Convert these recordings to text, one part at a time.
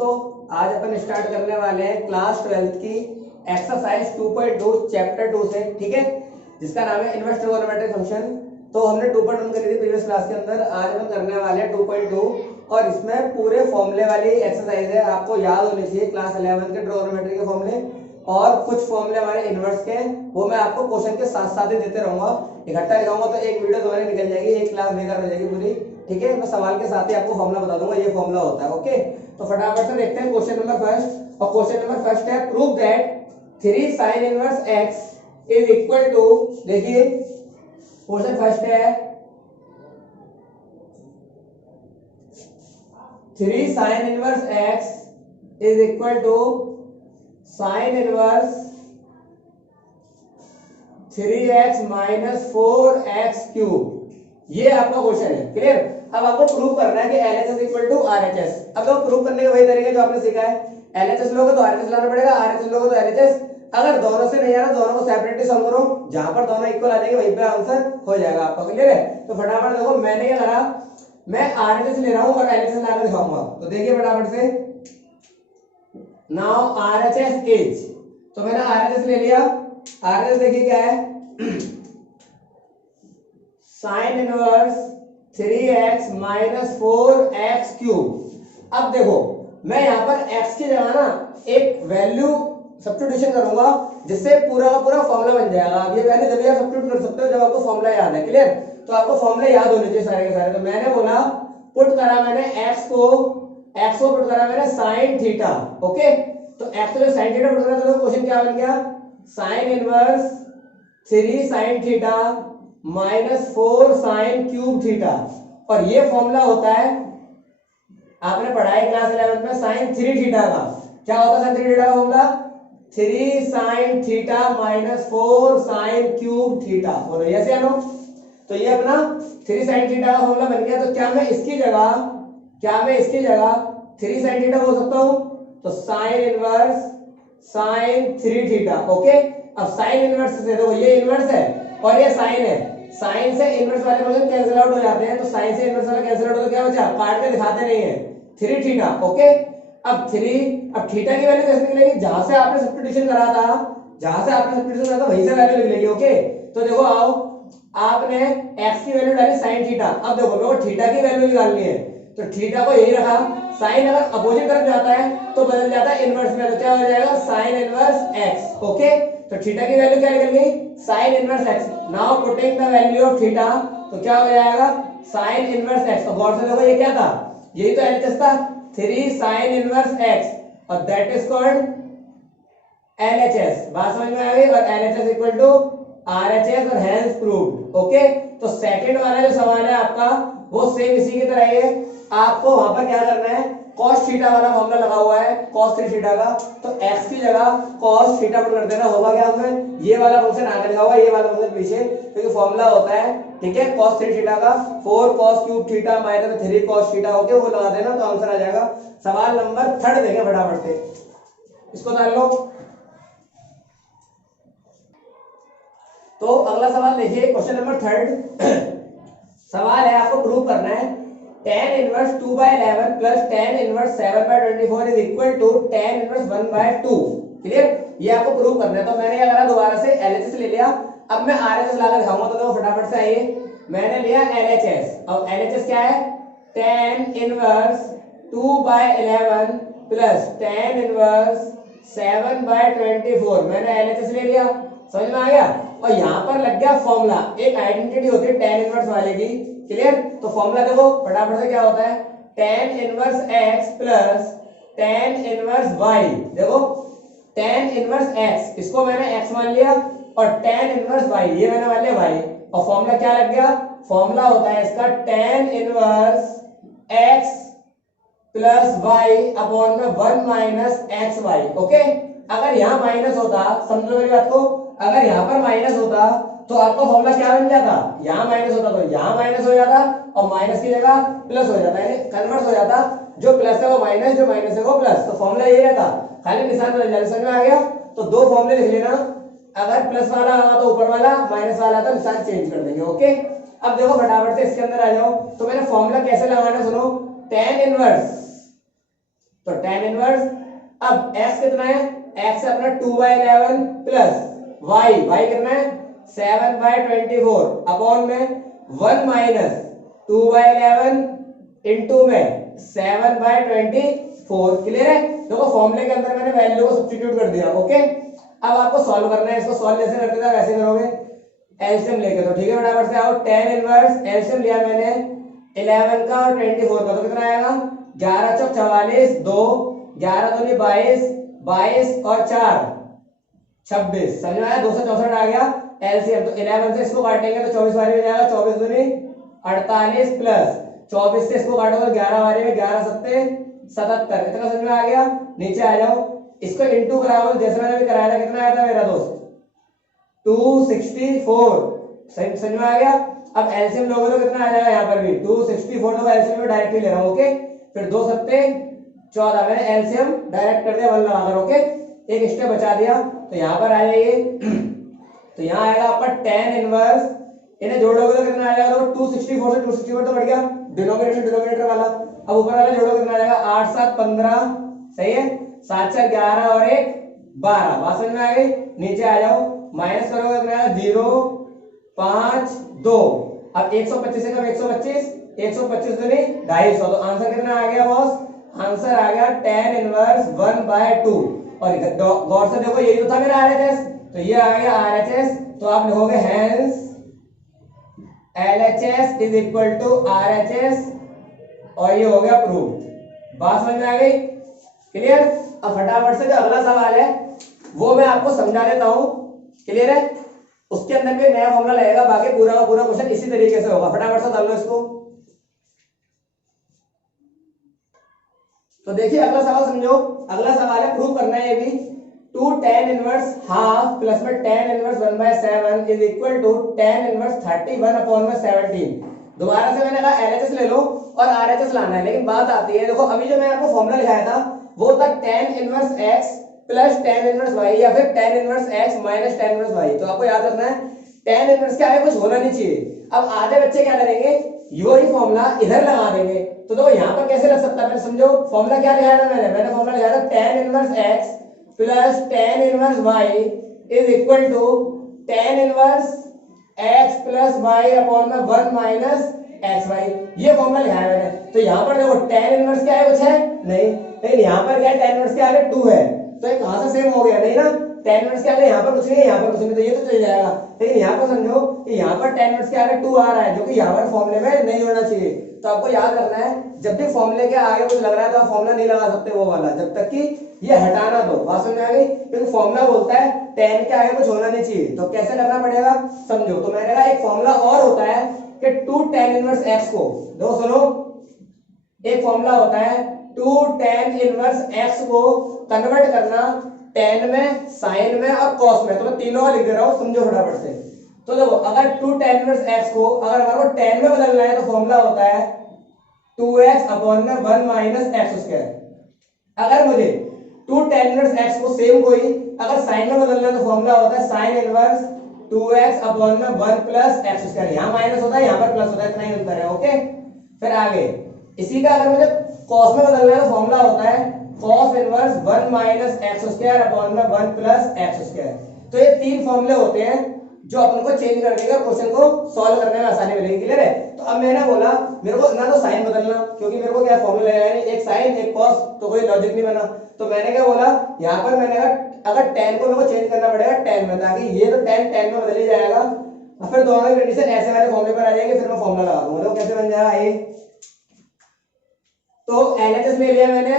दोस्तों, आज अपन स्टार्ट करने वाले हैं क्लास 12th की एक्सरसाइज 2.2 चैप्टर 2 से, ठीक है, जिसका नाम है इनवर्स ट्रिगोनोमेट्रिक फंक्शन। तो हमने 2.1 करी थी प्रीवियस क्लास के अंदर, आज अपन करने वाले हैं 2.2 और इसमें पूरे फॉर्मूले वाली एक्सरसाइज है। आपको याद होनी चाहिए क्लास 11 के ट्रिगोनोमेट्री के फॉर्मूले और कुछ फॉर्मूले हमारे इनवर्स के, वो मैं आपको क्वेश्चन के साथ साथ ही देते रहूंगा। इकट्ठा दिखाऊंगा तो एक वीडियो तुम्हारी निकल जाएगी, एक क्लास बेकार हो जाएगी पूरी, ठीक है। मैं सवाल के साथ ही आपको फॉर्मूला बता दूंगा, ये फॉर्मूला होता है, ओके। तो फटाफट से देखते हैं क्वेश्चन नंबर फर्स्ट। और क्वेश्चन नंबर फर्स्ट है prove that 3 sin inverse x is equal to, देखिए क्वेश्चन फर्स्ट है 3 sin inverse x is equal to sin inverse 3x minus 4x cube. ये आपका क्वेश्चन है, क्लियर। अब आपको प्रूव करना है कि LHS इक्वल टू RHS। अब तो प्रूव करने के वही तरीके जो आपने सीखा है, LHS लोगे तो RHS लाना पड़ेगा, RHS लोगे तो LHS। अगर दोनों से नहीं आना, दोनों को सेपरेटली सॉल्व करो, जहां पर दोनों इक्वल आ जाएंगे वहीं पे आंसर हो जाएगा आपका, क्लियर है। तो फटाफट देखो, मैंने क्या करा, मैं RHS ले रहा हूं और LHS लाकर दिखाऊंगा। तो देखिए फटाफट से, नाउ RHS इज, तो मैंने RHS ले लिया। RHS देखिए क्या है, sine inverse 3x minus 4x cube. अब देखो, मैं यहाँ पर x की जगह ना एक वैल्यू सब्स्टिट्यूशन करूंगा, जिससे पूरा का पूरा फॉर्मूला बन जाएगा। अब ये वैल्यू जब आप सब्स्टिट्यूट कर सकते हो जब आपको फॉर्मूला याद है, क्लियर। तो आपको फॉर्मूला याद होने चाहिए सारे के सारे। तो मैंने बोला, पुट करा मैंने x को पुट करा मैंने साइन थीटा, ओके। तो x को साइन थीटा पुट करा तो क्वेश्चन क्या बन गया, sine inverse 3 sine theta minus 4 sine cube theta. और ये फॉर्मूला होता है, आपने पढ़ाई क्लास 11 में साइन 3 थीटा का। क्या होता है साइन 3 थीटा का formula, 3 sine theta minus 4 sine cube theta. बोलो यस या नो। तो ये अपना 3 साइन थीटा का फॉर्मूला बन गया। तो क्या मैं इसकी जगह 3 साइन थीटा बोल सकता हूं, तो sign inverse sign 3 theta, okay. अब साइन इनवर्स से देखो, ये इनवर्स है और ये साइन है, साइन से इनवर्स वाले फंक्शन कैंसिल आउट हो जाते हैं। तो साइन से इनवर्स वाला कैंसिल आउट हो तो क्या बचा, काट के दिखाते नहीं है, 3 थीटा, ओके। अब थीटा की वैल्यू कैसे निकलेगी, जहां से आपने सब्स्टिट्यूशन करा था वहीं से वैल्यू निकलेगी, ओके। तो देखो आओ, आपने x की वैल्यू डाली sin थीटा। अब देखो मेरे को थीटा की वैल्यू निकालनी है, तो थीटा को यही रखा। sin अगर अपोजिट तरफ जाता है तो बदल जाता है इनवर्स में, तो क्या हो जाएगा, sin इनवर्स x, ओके। तो थीटा की वैल्यू क्या निकल गई, sin inverse x। Now putting the value of theta, तो क्या हो जाएगा, sin इनवर्स x। तो गौर से देखो, ये क्या था, यही तो LHS था, 3 sin इनवर्स x, और दैट इज कॉल्ड LHS। बात समझ में आ गई। और LHS इक्वल टू RHS और हेंस प्रूव्ड, ओके। तो सेकंड वाला जो सवाल है आपका वो सेम इसी की तरह ही है। आपको वहां पर क्या करना है, cos थीटा वाला फॉर्मूला लगा हुआ है cos 3 थीटा का, तो x की जगह cos थीटा पुट कर देना, होगा क्या उसमें, ये वाला फंक्शन आगे लगा हुआ है, ये वाला फंक्शन पीछे, क्योंकि फॉर्मूला होता है, ठीक है, cos 3 थीटा का 4 cos cube theta minus 3 cos theta, okay, वो लगा देना तो आंसर आ जाएगा। सवाल नंबर 3 देखें फटाफट से, इसको डाल लो। तो अगला सवाल देखिए, क्वेश्चन नंबर 3 सवाल है, आपको प्रूव करना है tan inverse 2/11 plus tan inverse 7/24 is equal to tan inverse 1/2, clear. ये आपको प्रूव करना है। तो मैंने क्या करा, दोबारा से LHS ले लिया। अब मैं RHS लाकर दिखाऊंगा, तो देखो फटाफट से आइए, मैंने लिया LHS। अब LHS क्या है, tan inverse 2/11 plus tan inverse 7/24, मैंने LHS ले लिया, समझ में आ गया। और यहाँ पर लग गया फॉर्मूला, एक आइडेंटिटी होती है tan इनवर्स वाले की, क्लियर। तो फॉर्मूला देखो फटाफट से क्या होता है, tan inverse x plus tan inverse y। देखो tan इनवर्स x, इसको मैंने x मान लिया, और tan इनवर्स y, ये मैंने मान लिया y। और फॉर्मूला क्या लग गया, फॉर्मूला होता है इसका tan inverse x plus y upon में 1 माइनस एक्स वाई, ओके। अगर यहाँ माइनस होता, समझो मेरी बात को, अगर यहाँ पर माइनस होता तो आपका फॉर्मूला क्या बन जाता, यहाँ माइनस होता तो यहाँ माइनस हो जाता, और माइनस की जगह प्लस हो जाता, यानी कन्वर्ट हो जाता, जो प्लस है वो माइनस, जो माइनस है वो प्लस। तो फॉर्मूला ये रहता, खाली निशान बदल जाता, समझ में आ गया। तो दो फॉर्मूले लिख लेना, अगर प्लस वाला आना तो ऊपर वाला, माइनस वाला तो निशान चेंज कर देंगे, ओके। अब देखो फटाफट से इसके अंदर आ जाओ। तो मैंने फॉर्मूला कैसे लगाना, सुनो, tan इनवर्स, तो tan इनवर्स, अब x कितना है, x है अपना 2/11 प्लस y कितना है 7/24 अपॉन में 1 माइनस 2/11 इंटू में 7/24। क्लियर है? देखो फॉर्मूले के अंदर मैंने वैल्यू को सब्स्टिट्यूट कर दिया। ओके, अब आपको सॉल्व करना है, इसको सॉल्व जैसे करते थे वैसे करोगे, एलसीएम लेके। तो ठीक है, फटाफट से आओ, tan इनवर्स एलसीएम लिया मैंने 11 का और 24 का, तो कितना आएगा 11 चौक 44, 2 11 दूनी 22, 22 और 4 26, समझ में आया? 264 आ गया एलसीएम। तो 11 से इसको काटेंगे तो 24 वाले में जाएगा, 24 दूनी 48 प्लस 24 से इसको काटोगे 11 वाले में 11 सत्ते 77। इतना समझ में आ गया? नीचे आ जाओ, इसको इंटू कराओ जैसे मैंने अभी कराया था। कितना आया था मेरा दोस्त 264, सही समझ में आ गया? अब एलसीएम लोगे तो कितना आ जाएगा यहाँ पर भी 264, तो एलसीएम में डायरेक्टली ले रहा हूँ। ओके, फिर 2 सत्ते 14, मैंने एलसीएम डायरेक्ट कर दिया 1 लगाकर। ओके, एक स्टेप बचा दिया, तो यहाँ पर आ जाइए तो यहाँ आएगा आपका tan इनवर्स, इन्हें जोड़ोगे तो कितना आ जाएगा, तो 264 से 264 तो बढ़ गया, डिनोमिनेटर वाला। अब ऊपर वाला जोड़ो कितना आ जाएगा 8 7 15, सही है, 7 4 11 और 1 12, बात समझ में आ गई? नीचे आ जाओ, माइनस करोगे कितना आएगा 0 5 2। अब 125 से कम 125, 125 दूनी 250, तो आंसर कितना आ गया बॉस? आंसर आ गया tan इनवर्स 1/2। और गौर से देखो, यही तो था मेरा आरएचएस, तो ये आ गया आरएचएस। तो आप लिखोगे hence LHS is equal to RHS, और ये हो गया प्रूव्ड। बात समझ में आ गई? क्लियर? अब फटाफट से जो अगला सवाल है वो मैं आपको समझा देता हूं। क्लियर है? उसके अंदर भी नया फॉर्मूला लगेगा, बाकी पूरा का पूरा क्वेश्चन इसी तरीके से होगा। फटाफट से डाल लो इसको। तो देखिए अगला सवाल समझो, अगला सवाल है प्रूव करना है ये भी, 2 tan इनवर्स हाफ प्लस में tan inverse 1/7 is equal to tan inverse 31/17। दोबारा से मैंने कहा एलएचएस ले लो और आरएचएस लाना है, लेकिन बात आती है, देखो अभी जो मैं आपको फॉर्मूला लिखाया था वो था tan inverse x plus tan inverse y, या फिर tan inverse x minus tan inverse y। तो आपको याद रखना है tan इनवर्स के आगे कुछ होना नहीं चाहिए। अब आधे बच्चे क्या करेंगे, वही फॉर्मूला इधर लगा देंगे। तो देखो यहाँ पर कैसे लग सकता है, पहले समझो फॉर्मूला क्या लिखाया था मैंने फॉर्मूला लिखाया था tan inverse x plus tan inverse y is equal to tan inverse x plus y upon में 1 माइनस xy। ये फॉर्मूला लिखाया मैंने। तो यहाँ पर देखो tan इनवर्स क्या है, कुछ है नहीं, लेकिन यहाँ पर क्या है, tan इनवर्स के आगे 2 है, तो ये कहां से सेम हो गया, नहीं ना? tan इनवर्स के आगे यहाँ पर कुछ नहीं है, यहाँ पर कुछ नहीं, तो ये तो चल जाएगा। लेकिन यहाँ पर समझो कि यहाँ पर tan इनवर्स के आगे 2 आ रहा है, जो कि यहाँ पर फॉर्मूले में नहीं होना चाहिए। तो आपको याद रखना है, जब भी फॉर्मूले के आगे कुछ लग रहा है तो आप फॉर्मूला नहीं लगा सकते वो वाला, जब तक कि ये हटाना दो। बात समझ में आ गई? क्योंकि फॉर्मूला बोलता है tan के आगे कुछ होना नहीं चाहिए, तो कैसे करना पड़ेगा समझो। तो मैंने कहा एक फॉर्मूला और होता है कि 2 tan इनवर्स x को, देखो सुनो, एक फॉर्मूला होता है 2 tan इनवर्स x को कन्वर्ट करना tan में, sin में और cos में। तो मैं तीनों का लिख दे रहा हूं, समझो फटाफट से। तो देखो अगर 2 tan इनवर्स x को अगर हमारे को tan में बदलना है तो फॉर्मूला होता है 2x अपॉन में 1 माइनस एक्स स्क्वायर। अगर मुझे 2 tan इनवर्स x को सेम कोई अगर sin में बदलना है तो फॉर्मूला होता है sin इनवर्स 2x अपॉन में 1 प्लस एक्स स्क्वायर। यहाँ माइनस होता है, यहाँ पर प्लस होता है, इतना ही अंतर है। ओके, फिर आगे इसी का अगर मुझे cos में बदलना है तो फॉर्मूला होता है cos inverse 1 minus x square upon में 1 प्लस एक्स स्क्वायर। तो ये तीन फॉर्मूले होते हैं जो अपन को चेंज कर देगा, क्वेश्चन को सॉल्व करने में आसानी मिलेगी। क्लियर है? तो अब मैंने बोला मेरे को ना तो साइन बदलना, क्योंकि मेरे को क्या फॉर्मूला है नहीं, एक साइन एक कॉस, तो कोई लॉजिक नहीं बना। तो मैंने क्या बोला, यहाँ पर मैंने कहा अगर tan को मेरे को चेंज करना पड़ेगा tan में, ताकि ये तो tan में बदल ही जाएगा, और फिर दोनों की कंडीशन ऐसे वाले फॉर्मूले पर आ जाएंगे, फिर मैं फॉर्मूला लगा दूंगा। तो कैसे बन जाएगा ये, तो LHS ले लिया मैंने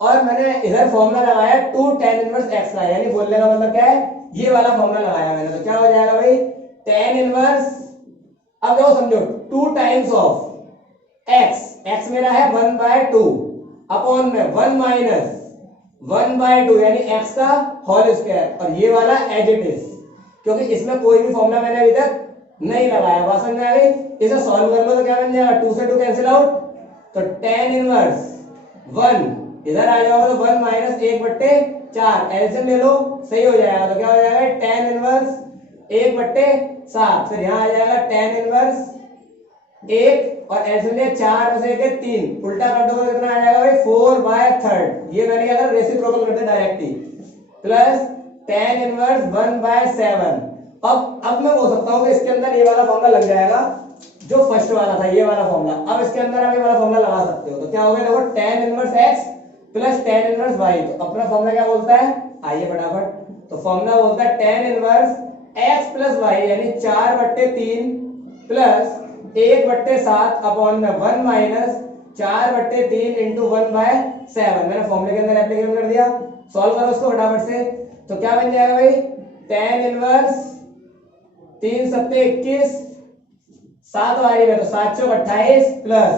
और मैंने इधर फॉर्मूला लगाया 2 tan इनवर्स x का, यानी बोलने का मतलब क्या है, ये वाला फॉर्मूला लगाया मैंने। तो क्या हो जाएगा भाई, tan इनवर्स, अब देखो समझो 2 टाइम्स ऑफ x मेरा है 1/2 अपॉन में 1 माइनस 1/2 यानी x का होल स्क्वायर, और ये वाला एज इट इज, क्योंकि इसमें कोई भी फॉर्मूला मैंने अभी तक नहीं लगाया। बात समझ में आ गई? इसे सॉल्व कर लो तो क्या बन जाएगा, 2 से 2 कैंसिल आउट, तो tan इनवर्स 1 इधर आ जाओगे तो 1 माइनस 1/4, एलसीएम ले लो सही हो जाएगा। तो क्या हो जाएगा, tan इनवर्स 1/7, फिर यहाँ आ जाएगा tan इनवर्स 1 और एलसीएम ले 4 में से 3, उल्टा कर दो तो कितना आ जाएगा भाई 4/3। 1/3, ये मैंने क्या करा रेसिप्रोकल करते डायरेक्टली, प्लस tan इनवर्स 1/7। अब मैं बोल सकता हूँ कि इसके अंदर ये वाला फॉर्मूला लग जाएगा जो फर्स्ट वाला था, ये वाला फॉर्मूला। अब इसके अंदर आप ये वाला फॉर्मूला लगा सकते हो, तो क्या हो गया देखो, tan inverse x plus tan inverse y। तो अपना फॉर्मूला क्या बोलता है, आइए फटाफट, तो फॉर्मूला बोलता है tan inverse x plus y यानी 4/3 प्लस 1/7 अपॉन में 1 माइनस 4/3 इंटू 1/7। मैंने फॉर्मूले के अंदर एप्लीकेशन कर दिया। सॉल्व करो इसको फटाफट से, तो क्या बन जाएगा भाई, tan इनवर्स 3 सत्ते 21, 7 वाली में तो 7 चौक 28 प्लस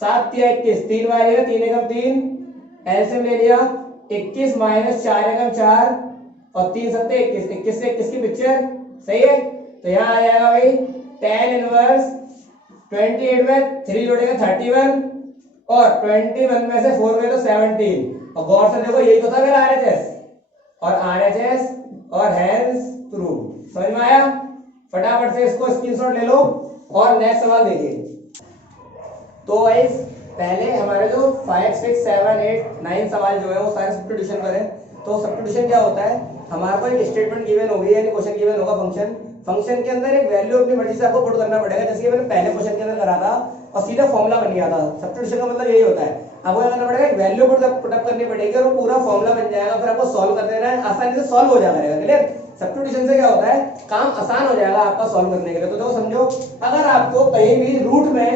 7 तिया 21, 3 वाली में 3 एकम 3, एलसीएम ले लिया 21 माइनस 4 एकम 4 और 3 सत्ते 21, 21 से 21 की पिक्चर सही है। तो यहाँ आ जाएगा भाई tan इनवर्स 28 में 3 जोड़ेगा 31 और 21 में से 4 में तो 17। और गौर से देखो यही तो था मेरा आरएचएस और आरएचएस और हेंस प्रूव। समझ में आया? फटाफट से इसको स्क्रीनशॉट ले लो और नेक्स्ट सवाल देखिए। तो गाइस पहले हमारे जो 5 6 7 8 9 सवाल जो है वो सारे सब्स्टिट्यूशन करें। तो सब्स्टिट्यूशन क्या होता है, हमारे को एक स्टेटमेंट गिवन होगी यानी क्वेश्चन गिवन होगा फंक्शन के अंदर एक वैल्यू अपनी मर्जी से आपको पुट करना पड़ेगा, जैसे कि मैंने पहले क्वेश्चन के अंदर करा था और सीधा फॉर्मूला बन गया था। सब्स्टिट्यूशन का मतलब यही होता है, आपको क्या करना पड़ेगा, एक वैल्यू पुट अप करनी पड़ेगी और वो पूरा फॉर्मूला बन जाएगा, फिर आपको सॉल्व कर देना है, आसानी से सॉल्व हो जाएगा। क्लियर? सब्स्टिट्यूशन से क्या होता है, काम आसान हो जाएगा आपका सॉल्व करने के लिए। तो देखो समझो, अगर आपको कहीं भी रूट में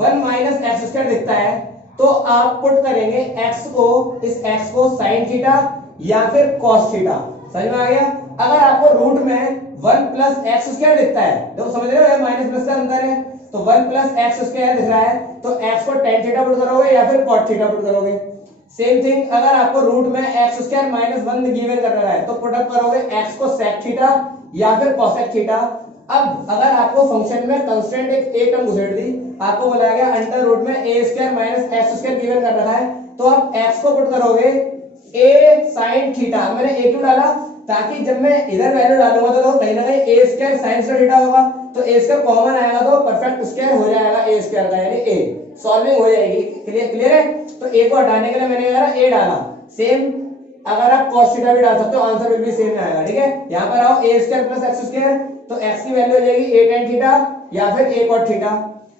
1 माइनस एक्स स्क्वायर दिखता है तो आप पुट करेंगे x को, इस x को sin थीटा या फिर cos थीटा। समझ में आ गया? अगर आपको रूट में 1 प्लस एक्स स्क्वायर दिखता है, देखो समझ रहे हो माइनस प्लस का अंतर है, तो 1 प्लस एक्स स्क्वायर दिख रहा है तो x को tan थीटा पुट करोगे या फिर cot थीटा पुट करोगे। सेम थिंग अगर आपको रूट में एक्स स्क्वायर माइनस 1 गिवन कर रहा है तो पुट अप करोगे x को sec थीटा या फिर cosec थीटा। अब अगर आपको फंक्शन में कांस्टेंट एक टर्म घुसेड़ दी, आपको बोला गया अंडर रूट में a square minus x square given कर रखा है, तो आप x को पुट करोगे a sin थीटा। मैंने a क्यों डाला, ताकि जब मैं इधर वैल्यू डालूंगा तो कहीं ना कहीं a square sin square theta होगा, तो a स्क्वायर कॉमन आएगा तो परफेक्ट स्क्वायर हो जाएगा a स्क्वायर का, यानी a सॉल्विंग हो जाएगी। क्लियर है? तो a को हटाने के लिए मैंने कहा a डाला। सेम अगर आप cos थीटा भी डाल सकते हो, आंसर बिल्कुल सेम आएगा। ठीक है, यहां पर आओ a square plus x square, तो x की वैल्यू हो जाएगी a tan थीटा या फिर a cot थीटा।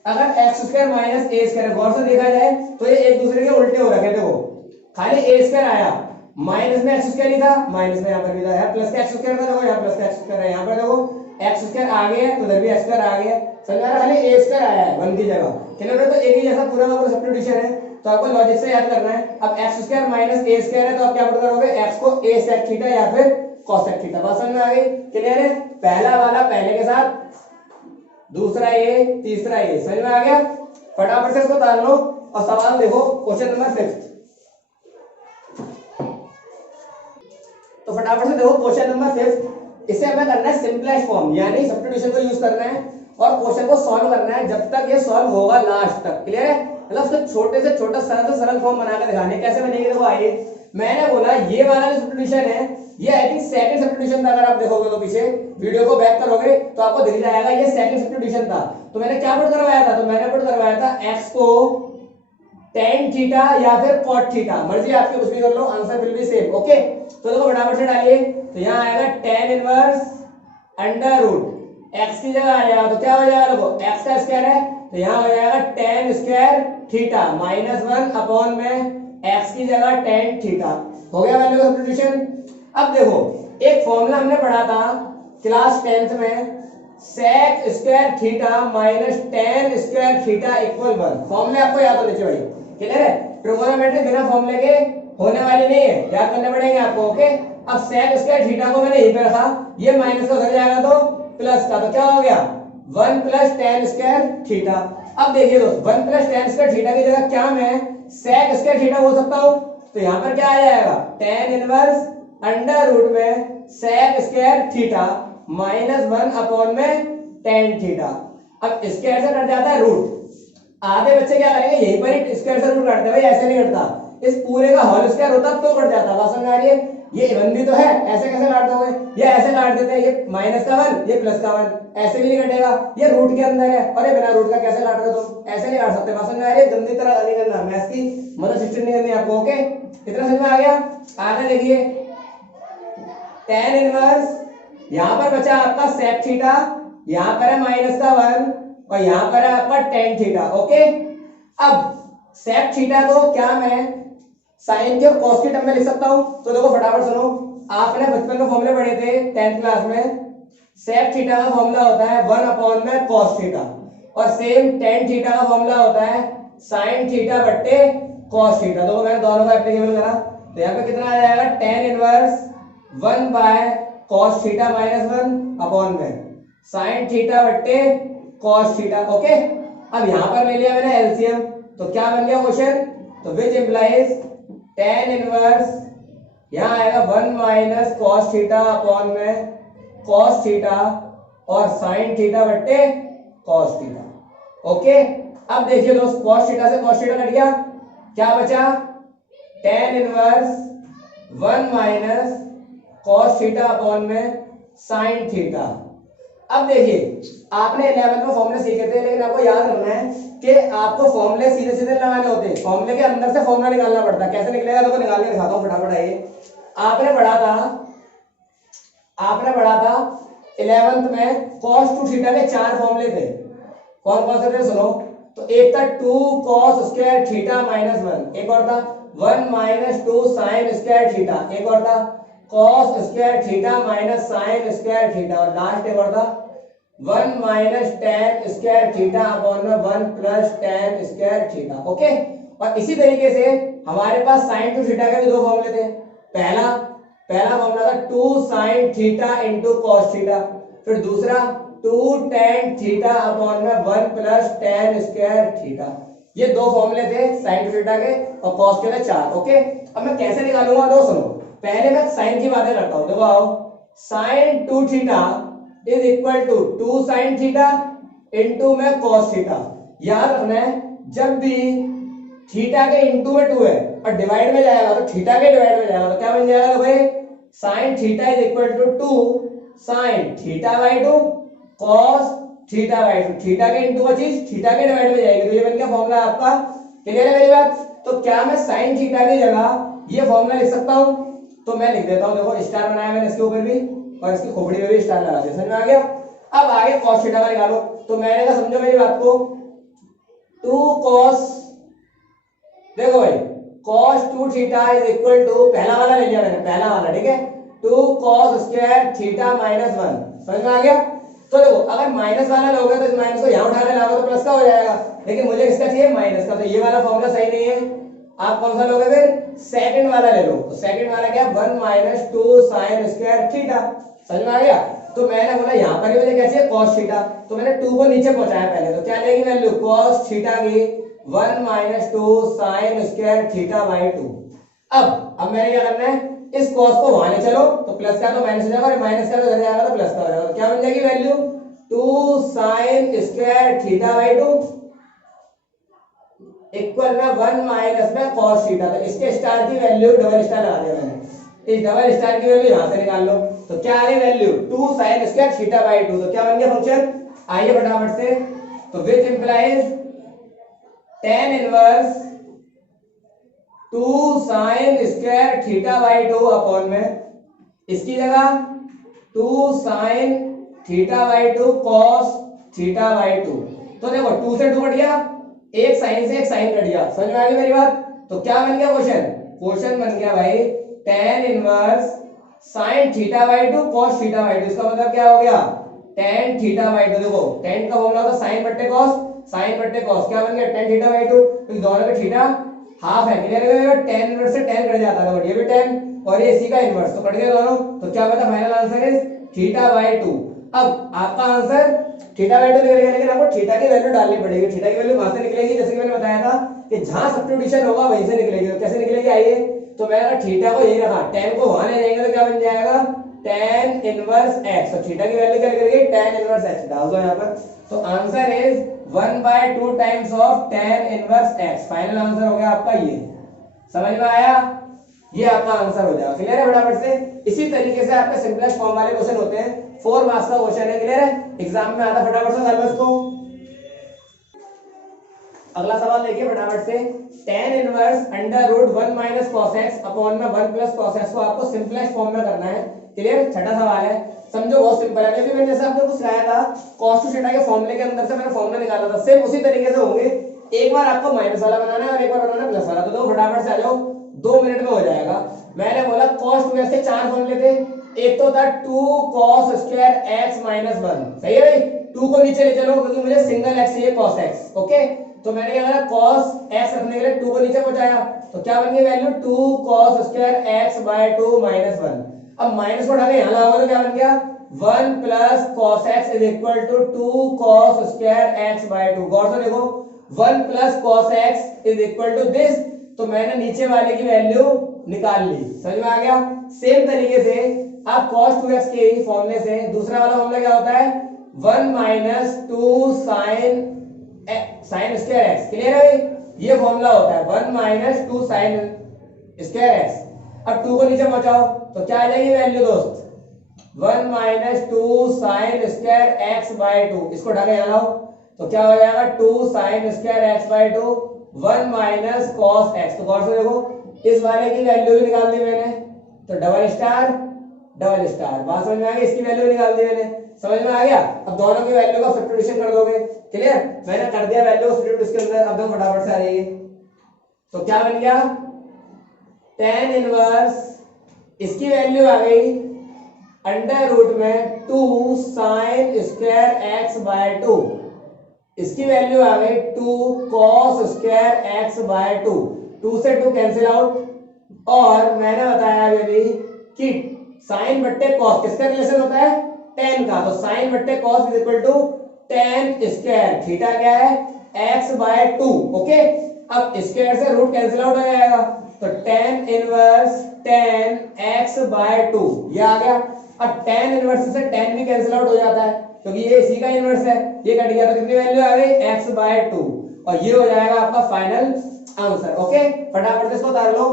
अगर x square minus a square गौर से देखा जाए तो ये एक दूसरे के उल्टे हो रखे थे, वो खाली a स्क्वायर आया, माइनस में एक्स स्क्वायर ही था, माइनस में यहां पर भी था, है प्लस का एक्स स्क्वायर था, देखो यहां प्लस का एक्स स्क्वायर है, यहां पर देखो एक्स स्क्वायर आ गया तो उधर भी एक्स स्क्वायर आ गया। समझ आ रहा है? खाली a स्क्वायर आया है 1 की जगह। क्लियर है? तो एक ही जैसा पूरा का पूरा सब्स्टिट्यूशन है, तो आपको लॉजिक से याद करना है। अब x square minus a square है तो आप क्या पुट करोगे, x को a sec थीटा या फिर cosec थीटा। बात समझ में आ गई? क्लियर है? पहला वाला पहले के साथ, दूसरा ये, तीसरा ये। समझ में आ गया? फटाफट से इसको ताल लो और सवाल देखो क्वेश्चन नंबर 5। तो फटाफट से देखो क्वेश्चन नंबर 5, इसे हमें करना है सिंपलेस्ट फॉर्म, यानी सब्स्टिट्यूशन को यूज करना है और क्वेश्चन को सॉल्व करना है जब तक ये सॉल्व होगा लास्ट तक। क्लियर है? मतलब उसको छोटे से छोटा सरल से सरल फॉर्म बना के दिखाने। कैसे बनेगी देखो, आइए मैंने बोला ये वाला जो सब्स्टिट्यूशन है ये आई थिंक सेकंड सब्स्टिट्यूशन था। अगर आप देखोगे तो पीछे वीडियो को बैक करोगे तो आपको दिख जाएगा ये सेकंड सब्स्टिट्यूशन था। तो मैंने क्या पुट करवाया था, तो मैंने पुट करवाया था x को tan थीटा या फिर cot थीटा, मर्जी आपकी कुछ भी कर लो, answer will be same. Okay, तो देखो फटाफट से डालिए, तो यहाँ आएगा tan inverse under root x की जगह आ जाएगा तो क्या हो जाएगा, देखो x का स्क्वायर है तो यहाँ हो जाएगा tan square theta minus 1 upon में x की जगह tan थीटा। हो गया वैल्यू का सब्स्टिट्यूशन। अब देखो एक फॉर्मूला हमने पढ़ा था क्लास 10th में, sec square theta minus tan square theta equal 1। फॉर्मूले आपको याद होने चाहिए। क्लियर है? ट्रिगोनोमेट्री बिना फॉर्मूले के होने वाली नहीं है, याद करने पड़ेंगे आपको। ओके, अब sec स्क्वायर थीटा को मैंने यहीं पे रखा, ये माइनस का उधर जाएगा तो प्लस का, तो क्या हो गया 1 प्लस tan स्क्वायर थीटा। अब देखिए दोस्त 1 प्लस tan स्क्वायर थीटा की जगह क्या मैं sec स्क्वायर थीटा बोल सकता हूं, तो यहाँ पर क्या आ जाएगा tan इनवर्स अंडर रूट में sec square theta minus 1 upon में tan थीटा। अब स्क्वायर से कट जाता है रूट, आधे बच्चे क्या करेंगे यहीं पर ही स्क्वायर से रूट काटते हैं, भाई ऐसे नहीं कटता, इस पूरे का होल स्क्वायर होता तो कट जाता। बात समझ आ रही है? ये 1 भी तो है, ऐसे कैसे काट दोगे? ये ऐसे काट देते हैं, ये माइनस का 1 ये प्लस का 1, ऐसे भी नहीं कटेगा। ये रूट के अंदर है और ये बिना रूट का कैसे काट रहे हो तुम? ऐसे नहीं काट सकते। समझ में आ रही है? गंदी तरह नहीं करना, मैथ्स की मदद सिस्टम नहीं करनी आपको। ओके, इतना समझ में आ गया? आगे देखिए, tan इनवर्स, यहां पर बचा आपका sec थीटा, यहां पर है माइनस का 1 और यहां पर है आपका tan थीटा। ओके, अब sec थीटा को क्या मैं साइन के और कॉस के टर्म में लिख सकता हूं? तो देखो फटाफट सुनो, आपने बचपन में फॉर्मूले पढ़े थे 10th क्लास में। sec थीटा का फॉर्मूला होता है 1 अपॉन में cos थीटा, और सेम tan थीटा का फॉर्मूला होता है sin थीटा बट्टे cos थीटा। देखो मैंने दोनों को एप्लीकेबल करा, तो यहाँ पे कितना आ जाएगा? tan inverse 1 by cos theta minus 1 upon में sin थीटा बट्टे cos थीटा। ओके, अब यहाँ पर ले लिया मैंने एलसीएम, तो क्या बन गया क्वेश्चन? तो विच इंप्लाइज tan इनवर्स, यहाँ आएगा 1 माइनस cos थीटा अपॉन में cos थीटा और sin थीटा बट्टे cos थीटा। ओके, अब देखिए दोस्त, cos थीटा से cos थीटा कट गया, क्या बचा? tan inverse 1 minus cos theta upon में sin थीटा। अब देखिए, आपने 11th में फॉर्मूले सीखे थे, लेकिन आपको याद रखना है कि आपको फॉर्मूले सीधे सीधे लगाने होते हैं, फॉर्मूले के अंदर से फॉर्मूला निकालना पड़ता है। कैसे निकलेगा देखो, निकाल के दिखाता हूं फटाफट। आइए, आपने पढ़ा था 11th में cos 2 थीटा के 4 फॉर्मूले थे। कौन कौन से थे सुनो, तो एक था 2 cos स्क्वायर थीटा माइनस 1, एक और था 1 माइनस 2 sin स्क्वायर थीटा, एक और था cos square theta minus sin square theta, और लास्ट एक और था 1 minus tan square theta upon में 1 plus tan square theta. Okay, और इसी तरीके से हमारे पास sin 2 थीटा के भी दो फॉर्मूले थे। पहला फॉर्मूला था 2 sin theta into cos theta, फिर दूसरा 2 tan थीटा अपॉन में 1 प्लस tan स्क्वायर थीटा। ये दो फॉर्मूले थे sin 2 थीटा के, और cos के थे 4। ओके, अब मैं कैसे निकालूंगा दो सुनो। पहले मैं sin की बातें करता हूं, देखो आओ, sin 2 theta is equal to 2 sin theta into में cos थीटा। याद रखना है, जब भी थीटा के इनटू में 2 है और डिवाइड में जाएगा तो थीटा के डिवाइड में जाएगा, तो क्या बन जाएगा? तो भाई sin theta is equal to 2 sin theta by 2 cos theta by 2। Theta के इनटू का चीज थीटा के डिवाइड में जाएगी, तो ये बन गया फॉर्मूला आपका। क्लियर है मेरी बात? तो क्या मैं sin थीटा की जगह ये फॉर्मूला लिख सकता हूं? तो मैं लिख देता हूं, देखो स्टार बनाया मैंने इसके ऊपर भी और इसकी खोपड़ी में भी स्टार लगा दिया। समझ में आ गया? अब आगे cos थीटा का निकालो, तो मैंने कहा समझो मेरी बात को, 2 cos, देखो भाई cos 2 theta is equal to, पहला वाला ले लिया मैंने, पहला वाला, ठीक है, 2 cos स्क्वायर थीटा माइनस 1। समझ में आ गया? तो देखो, अगर माइनस वाला लोगे तो इस माइनस को यहां उठाने लाओगे तो प्लस का हो जाएगा, लेकिन मुझे इसका चाहिए माइनस का, तो ये वाला फॉर्मूला सही नहीं है। आप कौन सा लोगे फिर? सेकंड वाला ले लो। तो सेकंड वाला क्या? 1 माइनस 2 sin स्क्वायर थीटा। समझ में आ गया? तो मैंने बोला यहां पर भी मुझे क्या चाहिए? cos थीटा, तो मैंने 2 को नीचे पहुंचाया पहले, तो क्या लेगी वैल्यू? cos थीटा की 1 minus 2 sin square theta by 2। अब मैंने क्या करना है, इस cos को वहां ले चलो, तो प्लस का तो माइनस हो जाएगा और माइनस का तो इधर जाएगा तो प्लस का हो जाएगा। तो क्या बन जाएगी value? 2 sin square theta by 2 equal में 1 माइनस में cos थीटा। तो इसके स्टार की वैल्यू डबल स्टार लगा दिया मैंने, इस डबल स्टार की वैल्यू यहां से निकाल लो, तो क्या आ रही value? 2 sin square theta by 2। तो क्या बन गया फंक्शन? आइए फटाफट से, तो which implies tan inverse 2 sin square theta by 2 upon में इसकी जगह 2 sin theta by 2 cos theta by 2। तो देखो 2 से 2 कट गया, एक साइन से एक साइन कट गया। समझ में आ गई मेरी बात? तो क्या बन गया क्वेश्चन? क्वेश्चन बन गया भाई tan inverse sin theta by 2 cos theta by 2। इसका मतलब क्या हो गया? tan theta by 2। देखो tan का फॉर्मूला होता sin बट्टे cos, sin बट्टे cos, क्या बन गया? tan थीटा बाय 2, तो दोनों में थीटा हाफ है। क्लियर है? tan इनवर्स से tan कट जाता है, ये भी tan और ये इसी का इनवर्स, तो कट गए दोनों। तो क्या बता? Final answer is theta by 2। अब आपका आंसर थीटा बाय 2 निकलेगा, लेकिन आपको थीटा की वैल्यू डालनी पड़ेगी। थीटा की वैल्यू कहां से निकलेगी? जैसे कि मैंने बताया था कि जहां सब्स्टिट्यूशन होगा वहीं से निकलेगी। तो कैसे निकलेगी? आइए, तो मैंने थीटा को यही रखा, tan को वहां ले जाएंगे तो क्या बन जाएगा? tan inverse x। तो थीटा की वैल्यू क्या निकलेगी? tan इनवर्स x डाल दो यहां पर। तो answer is 1/2 times of tan inverse x। Final answer हो गया आपका ये। समझ में आया? ये आपका आंसर हो जाएगा। क्लियर है फटाफट से। इसी तरीके से आपके सिंपलेस्ट फॉर्म वाले क्वेश्चन होते हैं, 4 मार्क्स का क्वेश्चन है। क्लियर है, एग्जाम में आता, फटाफट से कर लो इसको। अगला सवाल देखिए फटाफट से, tan inverse under root 1 minus cos x अपॉन में 1 प्लस cos x को आपको सिंपलेस्ट फॉर्म में करना है। क्लियर, छठा सवाल है, समझो बहुत सिंपल है। जैसे मैंने जैसे आपको कुछ सिखाया था cos टू थीटा के फॉर्मूले के अंदर से मैंने फॉर्मूला निकाला था, सेम उसी तरीके से होंगे। एक बार आपको माइनस वाला बनाना है और एक बार बनाना है प्लस वाला। तो दो फटाफट से आ जाओ, 2 मिनट में हो जाएगा। मैंने बोला cos 2x के 4 फॉर्मूले थे। एक तो था 2 cos स्क्वायर x माइनस 1, सही है भाई। 2 को नीचे ले चलो क्योंकि मुझे सिंगल x चाहिए cos x। ओके, तो मैंने क्या करा, cos x रखने के लिए 2 को नीचे पहुंचाया, तो क्या बन गई value 2 cos square x by 2 minus 1। अब माइनस को उठा के यहां लगाओगे तो क्या बन गया, 1 plus cos x is equal to 2 cos square x by 2। गौर से देखो, 1 plus cos x is equal to this, तो मैंने नीचे वाले की वैल्यू निकाल ली। समझ में आ गया। सेम तरीके से आप cos 2x के ही फॉर्मूले से दूसरा वाला फॉर्मूला क्या होता है, 1 minus 2 sin square x। Clear है, ये फॉर्मूला होता है 1 माइनस 2 sin स्क्वायर x। अब 2 को नीचे पहुंचाओ तो क्या आ जाएगी वैल्यू दोस्त, 1 minus 2 sin square x by 2। इसको ढाके यहां लाओ तो क्या हो जाएगा, 2 sin square x by 2, 1 minus cos x। तो गौर से देखो, इस वाले की वैल्यू भी निकाल दी मैंने, तो डबल स्टार डबल स्टार। बात समझ में आ गई, इसकी वैल्यू निकाल दी मैंने, समझ में आ गया। अब दोनों की वैल्यू का सब्स्टिट्यूशन कर दोगे। क्लियर, मैंने कर दिया वैल्यू सब्स्टिट्यूट इसके अंदर। अब देखो फटाफट से आ जाइए, तो क्या बन गया, tan इनवर्स, इसकी वैल्यू आ गई अंडर रूट में 2 sin स्क्वायर x बाय 2, इसकी वैल्यू आ गई 2 cos स्क्वायर x बाय 2। 2 से 2 कैंसिल आउट, और मैंने बताया अभी कि साइन बट्टे कॉस किसका रिलेशन होता है, tan का। तो साइन बट्टे cos is equal to tan square, theta क्या है, x बाय 2। ओके, अब स्क्वायर से रूट कैंसिल आउट हो जाएगा, तो tan inverse tan x by 2 ये आ गया। अब tan इनवर्स से tan भी कैंसिल आउट हो जाता है क्योंकि ये इसी का इनवर्स है, ये कट गया, तो कितनी वैल्यू आ गई, x बाय 2, और ये हो जाएगा आपका फाइनल आंसर। ओके, फटाफट से इसको उतार लो,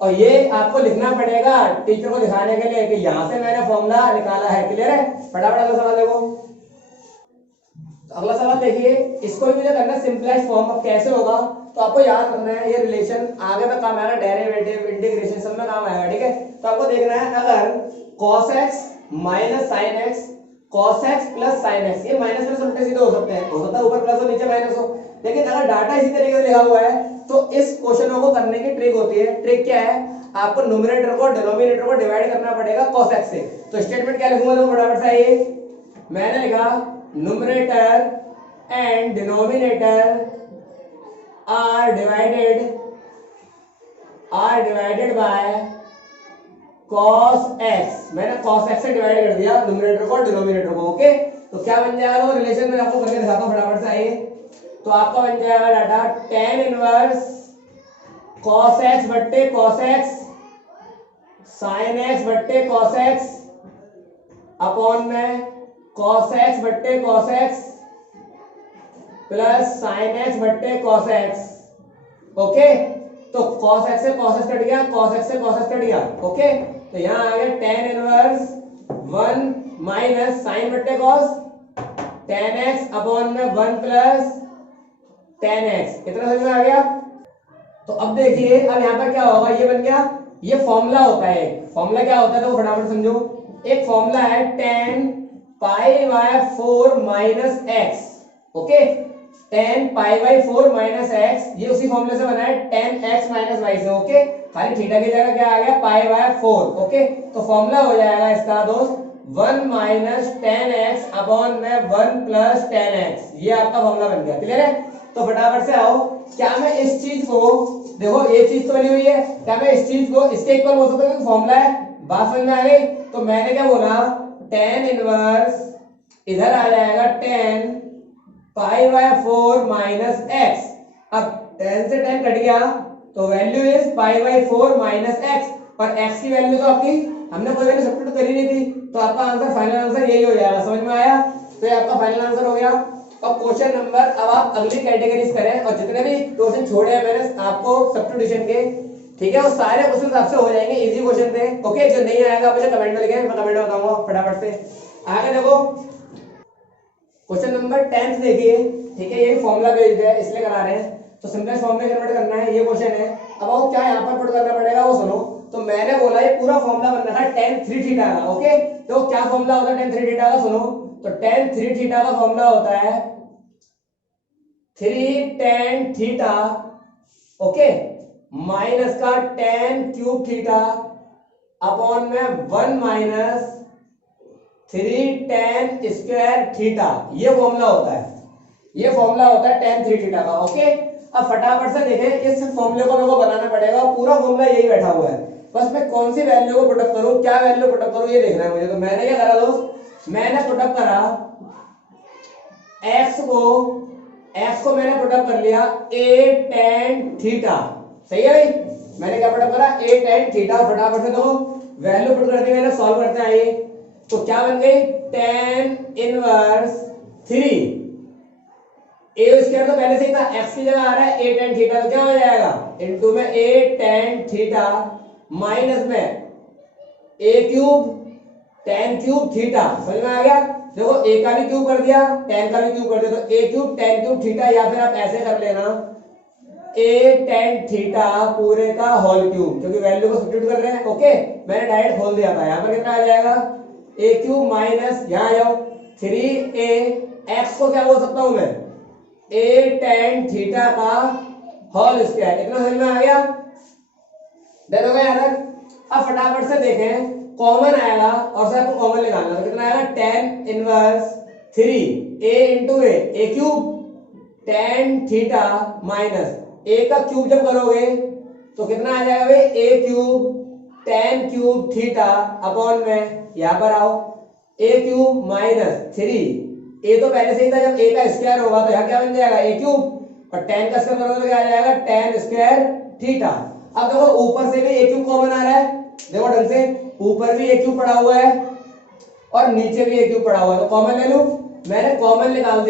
और ये आपको लिखना पड़ेगा टीचर को दिखाने के लिए कि यहां से मैंने फॉर्मूला निकाला है। क्लियर है, फटाफट अगला सवाल देखो। तो अगला सवाल देखिए, इसको भी मुझे करना सिंपलेस्ट फॉर्म। अब कैसे होगा, तो आपको याद रखना है, ये रिलेशन आगे में काम आएगा, डेरिवेटिव, इंटीग्रेशन सब में काम आएगा। ठीक है, तो आपको देखना है, अगर cos x minus sin x, cos x plus sin x, ये माइनस प्लस उल्टे सीधे हो सकते हैं, हो सकता है ऊपर प्लस हो नीचे माइनस हो, लेकिन अगर डाटा इसी तरीके से लिखा हुआ है तो इस क्वेश्चनों को करने की ट्रिक होती है। ट्रिक क्या है, आपको न्यूमरेटर को डिनोमिनेटर को डिवाइड करना पड़ेगा cos x से। तो स्टेटमेंट क्या लिखूंगा, तो फटाफट से आइए, मैंने लिखा numerator and denominator are divided by cos x। मैंने cos x से डिवाइड कर दिया न्यूमरेटर को डिनोमिनेटर को। ओके, तो क्या बन जाएगा, वो रिलेशन में आपको करके दिखाता हूं, फटाफट से आइए। तो आपका बन जाएगा data tan inverse cos x बट्टे cos x sin x बट्टे cos x अपॉन में cos x बट्टे cos x plus sin x बट्टे cos x। ओके, तो cos x से cos x कट गया, cos x से cos x कट गया। ओके, तो यहां आ गया tan इनवर्स 1 माइनस sin बट्टे cos tan x अपॉन में 1 प्लस tan x। इतना समझ में आ गया। तो अब देखिए, अब यहाँ पर क्या होगा, ये बन गया, ये फॉर्मूला होता है। फॉर्मूला क्या होता है, तो फटाफट समझो। एक फॉर्मूला है tan pi by 4 minus x। Okay, tan pi by 4 minus x, ये उसी फॉर्मूले से बना है tan x माइनस y से। ओके, खाली थीटा की जगह क्या आ गया, पाई बाय 4। ओके, तो फॉर्मूला हो जाएगा इसका दोस्त 1 माइनस tan x अपॉन में 1 प्लस tan x। ये आपका फॉर्मूला बन गया। क्लियर है, तो फटाफट से आओ, क्या मैं इस चीज को, देखो ये चीज तो बनी हुई है, क्या मैं इस चीज को इसके इक्वल बोल सकता हूं, फॉर्मूला है। बात समझ में आ गई। तो मैंने क्या बोला, tan इनवर्स इधर आ जाएगा tan pi by 4 minus x। अब tan से tan कट गया तो value is pi by 4 minus x, और x की वैल्यू तो आपकी हमने कोई वैल्यू सब्स्टिट्यूट करी नहीं थी, तो आपका आंसर, फाइनल आंसर यही हो जाएगा। समझ में आया, तो ये आपका फाइनल आंसर हो गया। अब क्वेश्चन नंबर, अब आप अगली कैटेगरीज करें, और जितने भी क्वेश्चन छोड़े हैं मैंने आपको सब्स्टिट्यूशन के, ठीक है, वो सारे क्वेश्चन आपसे हो जाएंगे, इजी क्वेश्चन थे। ओके, जो नहीं आएगा मुझे कमेंट में लिखें, मैं कमेंट में बताऊंगा फटाफट से। आगे देखो क्वेश्चन नंबर 10 देखिए। ठीक है, ये फॉर्मूला बेस्ड है इसलिए करा रहे हैं, तो सिंपलेस्ट फॉर्म में कन्वर्ट करना है, ये क्वेश्चन है। अब वो क्या यहाँ पर पुट करना पड़ेगा वो सुनो। तो मैंने बोला ये पूरा फॉर्मूला बनना था tan 3 थीटा का। ओके, तो क्या फॉर्मूला होता है tan 3 थीटा का, सुनो। तो tan 3 थीटा का फॉर्मूला होता है 3 tan थीटा, ओके, माइनस का tan क्यूब थीटा अपॉन में 1 माइनस 3 tan स्क्वायर थीटा। ये फॉर्मूला होता है, ये फॉर्मूला होता है tan 3 थीटा का। ओके, अब फटाफट से देखें, इस फॉर्मूले को मेरे को बनाना पड़ेगा, पूरा फॉर्मूला यही बैठा हुआ है, बस मैं कौन सी वैल्यू को पुटअप करूं, क्या वैल्यू पुटअप करूं ये देखना है मुझे। तो मैंने क्या करा दोस्त, मैंने पुटअप करा x को मैंने पुटअप कर लिया a tan थीटा। सही है भाई, मैंने क्या पुटअप करा a tan थीटा। फटाफट से देखो वैल्यू पुट करते मैंने सॉल्व करते आइए। तो क्या बन गई tan इनवर्स 3 a स्क्वायर तो पहले से ही था, x की जगह आ रहा है a tan थीटा, तो क्या हो जाएगा इनटू में a tan थीटा माइनस में a cube tan cube theta. समझ में आ गया, देखो a का भी क्यूब कर दिया, tan का भी क्यूब कर दिया, तो a cube tan cube theta, या फिर आप ऐसे कर लेना a tan थीटा पूरे का होल क्यूब, क्योंकि वैल्यू को सब्स्टिट्यूट कर रहे हैं। ओके, मैंने डायरेक्ट खोल दिया था, यहाँ पर कितना आ जाएगा a क्यूब माइनस, यहाँ आ जाओ 3a, x को क्या बोल सकता हूं मैं a tan थीटा का होल स्क्वायर। इतना समझ में आ गया, डर हो गया यहाँ तक। अब फटाफट से देखें, कॉमन आएगा और सर को कॉमन निकालना, तो कितना आएगा tan inverse 3a into a cube tan theta minus a का क्यूब जब करोगे तो कितना आ जाएगा भाई a cube tan cube theta upon में, यहाँ पर आओ a क्यूब माइनस 3, a तो पहले से ही था, जब a का स्क्वायर होगा तो यहाँ क्या बन जाएगा a क्यूब, और tan का स्क्वायर करोगे तो क्या आ जाएगा tan स्क्वायर थीटा। अब देखो ऊपर से भी a क्यूब कॉमन आ रहा है, देखो ढंग से, ऊपर भी a क्यूब पड़ा हुआ है और नीचे भी a क्यूब पड़ा हुआ है, तो कॉमन ले लूं। मैंने कॉमन निकाल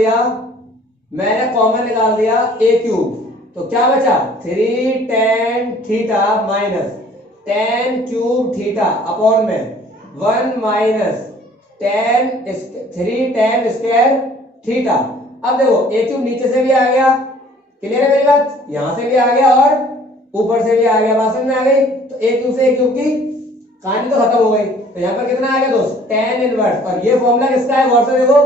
दिया, a क्यूब, तो क्या बचा 3 tan theta minus tan cube theta upon में 1 माइनस 3 tan स्क्वायर थीटा। अब देखो a क्यूब नीचे से भी आ गया, क्लियर है मेरी बात, यहां से भी आ गया और ऊपर से भी आ गया, बात समझ में आ गई। तो a क्यूब से a क्यूब की कहानी तो खत्म हो गई। तो यहाँ पर कितना आ गया दोस्त tan इनवर्स, और ये फॉर्मूला किसका है गौर से देखो,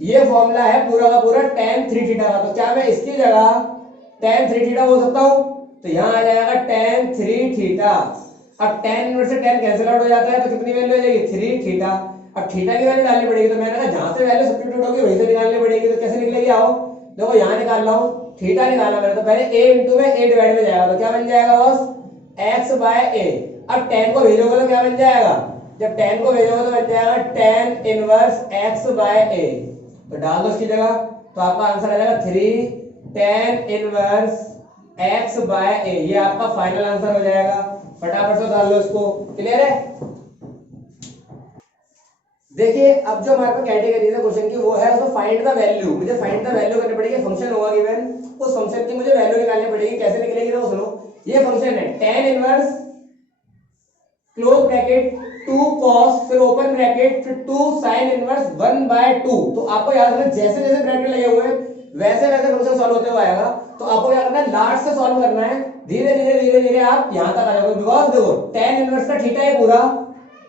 ये फॉर्मूला है पूरा का पूरा tan 3 थीटा का। तो क्या मैं इसकी जगह tan 3 थीटा बोल सकता हूं, तो यहाँ आ जाएगा tan 3 थीटा। अब tan इनवर्स से tan कैंसिल आउट हो जाता है, तो कितनी वैल्यू आ जाएगी 3 थीटा। अब थीटा की वैल्यू डालनी पड़ेगी, तो मैंने कहा जहां से वैल्यू सब्स्टिट्यूट होगी वहीं से निकालनी पड़ेगी। तो कैसे निकलेगी, आओ देखो यहाँ निकाल रहा हूँ, थीटा निकाला मैंने, तो पहले a इंटू में a डिवाइड में जाएगा, तो क्या बन जाएगा बॉस x बाय a। अब tan को भेजोगे तो क्या बन जाएगा, जब tan को भेजोगे तो बन जाएगा tan inverse x by a। तो डाल दो इसकी जगह, तो आपका आंसर आ जाएगा 3 tan inverse x by a, ये आपका फाइनल आंसर हो जाएगा। फटाफट से डाल लो इसको, क्लियर है। देखिए अब जो हमारे पास कैटेगरी है क्वेश्चन की वो है उसको फाइंड द वैल्यू, मुझे फाइंड द वैल्यू करनी पड़ेगी। फंक्शन होगा गिवन, उस फंक्शन की मुझे वैल्यू निकालनी पड़ेगी। कैसे निकलेगी तो सुनो, ये फंक्शन है tan inverse close bracket 2 cos, फिर ओपन ब्रैकेट, फिर 2 sin इनवर्स 1/2। तो आपको याद रखना जैसे जैसे ब्रैकेट लगे हुए हैं वैसे वैसे फंक्शन सॉल्व होते हुए आएगा। तो आपको क्या करना है, लास्ट से सॉल्व करना है, धीरे धीरे आप यहां तक आ जाओगे। बिकॉज देखो tan इनवर्स का थीटा है पूरा,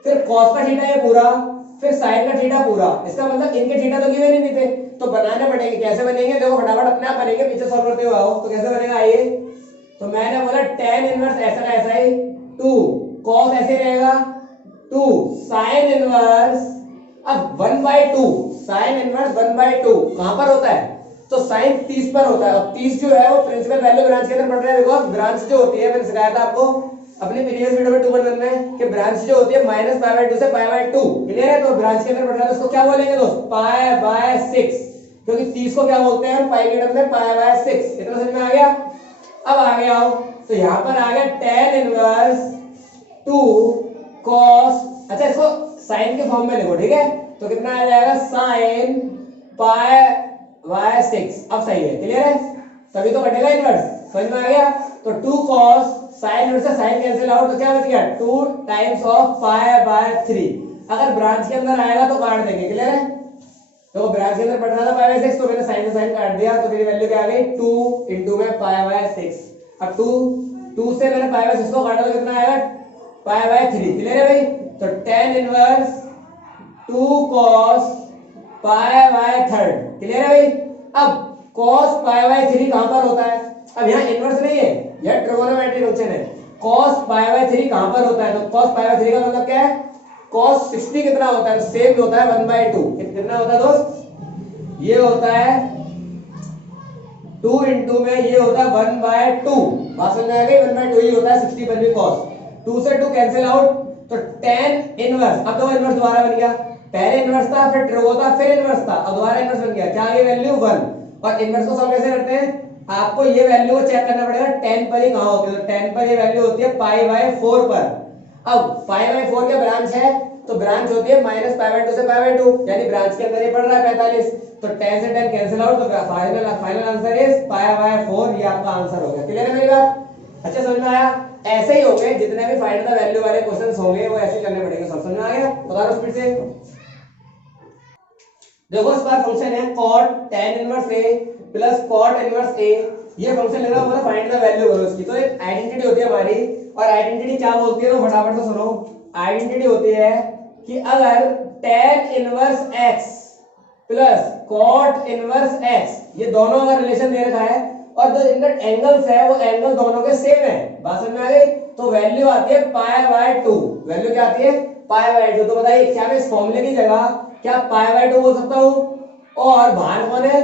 फिर cos का थीटा है पूरा, फिर sin का थीटा पूरा, इसका मतलब इनके थीटा तो गिवन ही नहीं थे, तो बनाने पड़ेंगे। कैसे बनेंगे देखो फटाफट अपने आप बनेंगे, पीछे सॉल्व करते हुए आओ। तो कैसे बनेगा आइए, तो मैंने बोला tan इनवर्स ऐसा का ऐसा ही 2, cos ऐसे रहेगा 2, sin इनवर्स अब 1/2, sin इनवर्स 1/2 कहां पर होता है, तो sin 30 पर होता है। और 30 जो है वो प्रिंसिपल वैल्यू ब्रांच के अंदर पड़ रहा है। बिकॉज ब्रांच जो होती है, मैंने सिखाया था आपको अपने प्रीवियस वीडियो में 2.1 में कि ब्रांच जो होती है -π/2 से π/2, क्लियर है। तो ब्रांच के अंदर पड़ रहा है तो उसको क्या बोलेंगे दोस्त π/6, क्योंकि 30 को क्या बोलते हैं पाई के टर्म में π/6। इतना समझ में आ गया। अब आगे आओ, तो यहां पर आ गया tan इनवर्स 2 cos, अच्छा इसको sin के फॉर्म में लिखो, ठीक है। तो कितना आ जाएगा sin π/6। अब सही है, क्लियर है, तभी तो कटेगा इनवर्स। समझ में आ गया? तो 2 cos साइन इनवर्स से साइन कैंसिल आउट, तो क्या बच गया 2 टाइम्स ऑफ पाई बाय 3। अगर ब्रांच के अंदर आएगा तो काट देंगे, क्लियर है? तो ब्रांच के अंदर पढ़ रहा था पाई बाय 6, तो मैंने साइन से साइन काट दिया, तो मेरी वैल्यू क्या आ गई 2 इंटू में पाई बाय 6। अब 2 से मैंने पाई बाय 6 को काटा तो कितना आएगा पाई बाय 3, क्लियर है भाई? तो tan inverse 2 cos pi by 3, clear है भाई? अब cos पाई बाय 3 कहां पर होता है? अब यहाँ इनवर्स नहीं है, यह ट्रिगोनोमेट्री फंक्शन है। cos पाई बाय 3 कहां पर होता है? तो cos पाई बाय 3 का मतलब क्या है? cos 60 कितना होता है? सेम होता है 1/2। कितना होता है दोस्त? ये होता है 2 इंटू में ये होता है 1/2। बात समझ में आ गई? 1/2 ही होता है 60 पर भी cos। 2 से 2 कैंसिल आउट, तो tan इनवर्स, अब तो इनवर्स दोबारा बन गया, पहले इनवर्स था फिर ट्रिगो था फिर इनवर्स था, अब दोबारा इनवर्स बन गया, क्या आ गई वैल्यू 1। और इनवर्स को सॉल्व कैसे करते हैं? आपको ये वैल्यू को चेक करना पड़ेगा tan पर ही कहां होती है। तो tan पर ये वैल्यू होती है पाई बाय 4 पर। अब पाई बाय 4 क्या ब्रांच है? तो ब्रांच होती है माइनस पाई बाय 2 से पाई बाय 2, यानी ब्रांच के अंदर ये पड़ रहा है 45। तो tan से tan कैंसिल आउट, तो final answer is pi by 4। ये आपका आंसर हो गया, क्लियर है मेरी बात? अच्छा समझ में आया? ऐसे ही होंगे जितने भी फाइंड द वैल्यू वाले क्वेश्चंस होंगे वो ऐसे करने पड़ेंगे। सब समझ में आ गया? बता दो स्पीड से। देखो इस बार फंक्शन है cot tan inverse a plus cot inverse a। ये फंक्शन लेना मतलब फाइंड द वैल्यू करो इसकी। तो एक आइडेंटिटी होती है हमारी, और आइडेंटिटी क्या बोलती है तो फटाफट से सुनो। आइडेंटिटी होती है कि अगर tan inverse x plus cot inverse x, ये दोनों अगर रिलेशन दे रखा है और जो इनका एंगल्स है वो एंगल दोनों के सेम है, बात समझ में आ गई? तो वैल्यू आती है पाई बाय 2। वैल्यू क्या आती है? पाई बाय 2। तो बताइए क्या मैं इस फॉर्मूले की जगह क्या पाई बाय 2 बोल सकता हूं? और बाहर कौन है?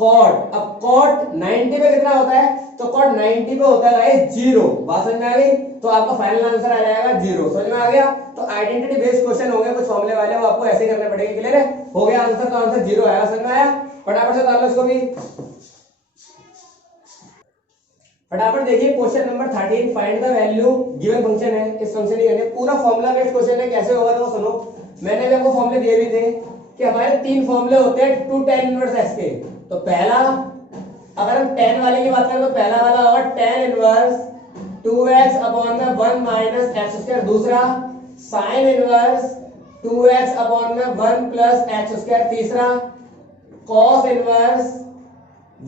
cot। अब cot 90 पे कितना होता है? तो cot 90 पे होता है गाइस 0। बात समझ में आ गई? तो आपका फाइनल आंसर आ जाएगा 0। समझ में आ गया? तो आइडेंटिटी बेस्ड क्वेश्चन होंगे कुछ फॉर्मूले वाले, वो आपको ऐसे करने पड़ेंगे, क्लियर है? हो गया आंसर, तो आंसर 0 आया। समझ में आया? फटाफट से डाल लो इसको भी। फटाफट देखिए question number 13, find the value given function है। इस फंक्शन की करनी पूरा फॉर्मूला बेस्ड क्वेश्चन है। कैसे होगा तो सुनो, मैंने भी आपको फॉर्मूले दिए भी थे कि हमारे 3 फॉर्मूले होते हैं 2 tan इनवर्स x के। तो पहला, अगर हम tan वाले की बात करें तो पहला वाला होगा tan इनवर्स 2x अपॉन में 1 माइनस x स्क्वायर। दूसरा sin इनवर्स 2x अपॉन में 1 प्लस x स्क्वायर। तीसरा cos inverse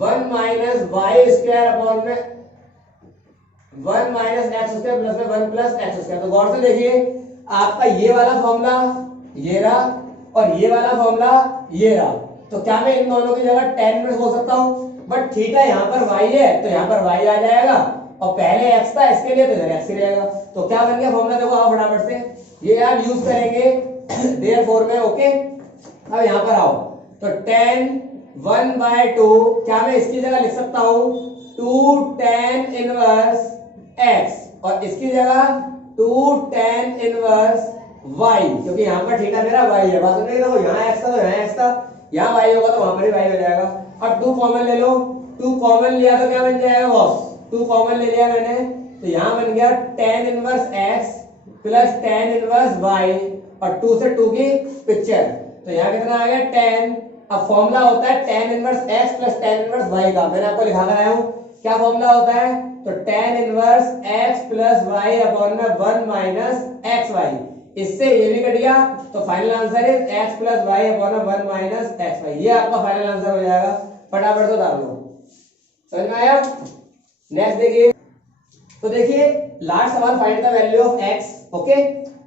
1 minus y square upon में 1 माइनस एक्स स्क्वायर प्लस में 1 प्लस एक्स स्क्वायर। तो गौर से देखिए, आपका ये वाला फॉर्मूला ये रहा और ये वाला फॉर्मूला ये रहा। तो क्या मैं इन दोनों की जगह tan इनवर्स बोल सकता हूं? बट थीटा यहाँ पर y है तो यहाँ पर y आ जाएगा, और पहले x था इसके लिए तो इधर x ही रहेगा। तो क्या बन गया फॉर्मूला? देखो आओ फटाफट से, ये आप यूज करेंगे देयरफॉर में। ओके, अब यहाँ पर आओ, तो tan 1/2 क्या मैं इसकी जगह लिख सकता हूं 2 tan इनवर्स x, और इसकी जगह 2 tan इनवर्स y, क्योंकि यहाँ पर थीटा मेरा y है। बात समझ रहे हो? यहाँ x था तो यहाँ x था, यहाँ y होगा तो वहां पर भी y हो जाएगा। अब 2 कॉमन ले लो, 2 कॉमन लिया तो क्या बन जाएगा बॉस? 2 कॉमन ले लिया मैंने, तो यहाँ बन गया tan inverse x plus tan inverse y, और 2 से 2 की पिक्चर, तो यहाँ कितना आ गया 10। अब फॉर्मूला होता है tan inverse x plus tan inverse y का, मैंने आपको लिखा कर आया हूँ। क्या फॉर्मूला होता है? तो tan inverse x plus y upon में 1 माइनस xy। इससे ये भी कट गया, तो final answer is x plus y upon में 1 माइनस xy। ये आपका फाइनल आंसर हो जाएगा। फटाफट से डाल दो। समझ में आया? नेक्स्ट देखिए, तो देखिए लास्ट सवाल, find the value of x। Okay,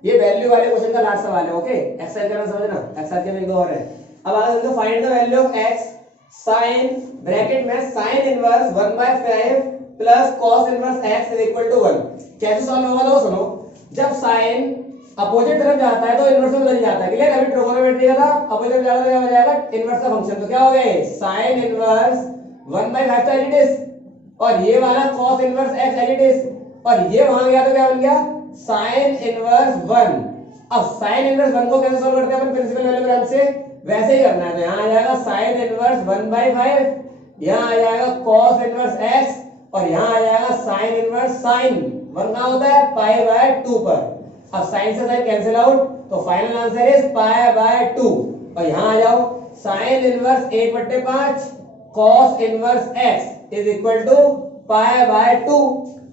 ये वैल्यू वाले क्वेश्चन का लास्ट सवाल है। ओके, एक्सरसाइज करना समझना, एक्सरसाइज के एक दो और है। अब आगे देखो, find the value of x sin bracket में sin inverse 1/5 plus cos inverse x is equal to 1। कैसे सॉल्व होगा तो सुनो, जब sin अपोजिट तरफ जाता है तो इनवर्स में बदल जाता है, क्लियर? अभी ट्रिगोनोमेट्री का था, अपोजिट जाएगा तो क्या हो जाएगा इनवर्स का फंक्शन। तो क्या हो गया sin inverse 1/5 as it is, और ये वाला cos inverse x as it is, और ये वहां गया तो क्या बन गया sin इनवर्स 1। अब sin इनवर्स 1 को कैसे सॉल्व करते हैं अपन? प्रिंसिपल वैल्यू ब्रांच से वैसे ही करना है। तो यहाँ आ जाएगा sin इनवर्स 1/5, यहाँ आ जाएगा cos इनवर्स x, और यहाँ आ जाएगा sin इनवर्स sin 1 कहाँ होता है π/2 पर। अब sin से sin कैंसिल आउट, तो फाइनल आंसर इज π/2। और यहाँ आ जाओ, sin inverse 1/5 cos inverse x is equal to pi by 2।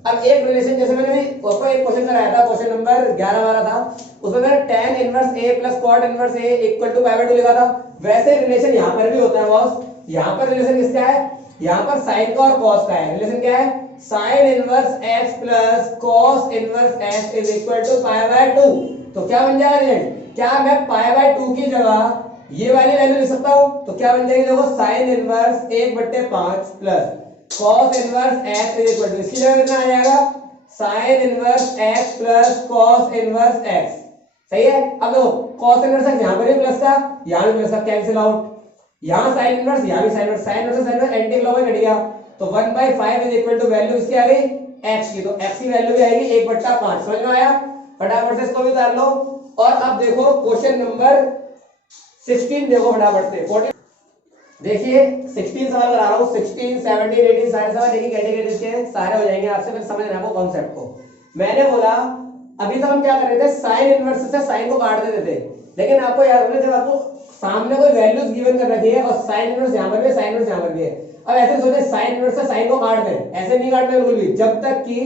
अब एक रिलेशन जैसे मैंने भी आपको एक क्वेश्चन कराया था, क्वेश्चन नंबर 11 वाला था, उसमें मैंने tan inverse a plus cot inverse a equal to pi by 2 लिखा था। वैसे रिलेशन यहाँ पर भी होता है बॉस। यहाँ पर रिलेशन किसका है? यहाँ पर साइन का और कॉस का है। रिलेशन क्या है? Sine inverse x plus cos inverse x is equal to pi by 2। तो क्या बन जाएगा रिजल्ट? क्या मैं पाई बाय 2 की जगह ये वाली वैल्यू लिख सकता हूँ? तो क्या बन जाएगी देखो, sine inverse 1/5 plus cos inverse x is equal to, इसकी जगह कितना आ जाएगा? sin inverse x plus cos inverse x। सही है। अब देखो cos इनवर्स x यहाँ पर भी प्लस था, यहाँ भी प्लस था, कैंसिल आउट। यहाँ sin इनवर्स, यहाँ भी sin inverse, sin inverse sin inverse anti clock में कट गया। तो 1/5 इज इक्वल टू वैल्यू इसकी आ गई x की, तो x की वैल्यू भी आएगी 1/5। समझ में आया? फटाफट से इसको भी उतार लो। और अब देखो क्वेश्चन नंबर 16 देखो फटाफट से। देखिए 16 सवाल करा रहा हूँ, 16, 17, 18 सारे सवाल एक ही कैटेगरी के सारे हो जाएंगे आपसे, फिर समझ रहे हो कॉन्सेप्ट को। मैंने बोला अभी तक हम क्या कर रहे थे, साइन इनवर्स से साइन को काट देते थे, लेकिन आपको याद रखना जब आपको सामने कोई वैल्यूज गिवन कर रखी है और साइन इनवर्स यहाँ पर भी, साइन इनवर्स यहाँ पर भी है, अब ऐसे सोचे साइन इनवर्स से साइन को काट दें, ऐसे नहीं काटना बिल्कुल भी, जब तक कि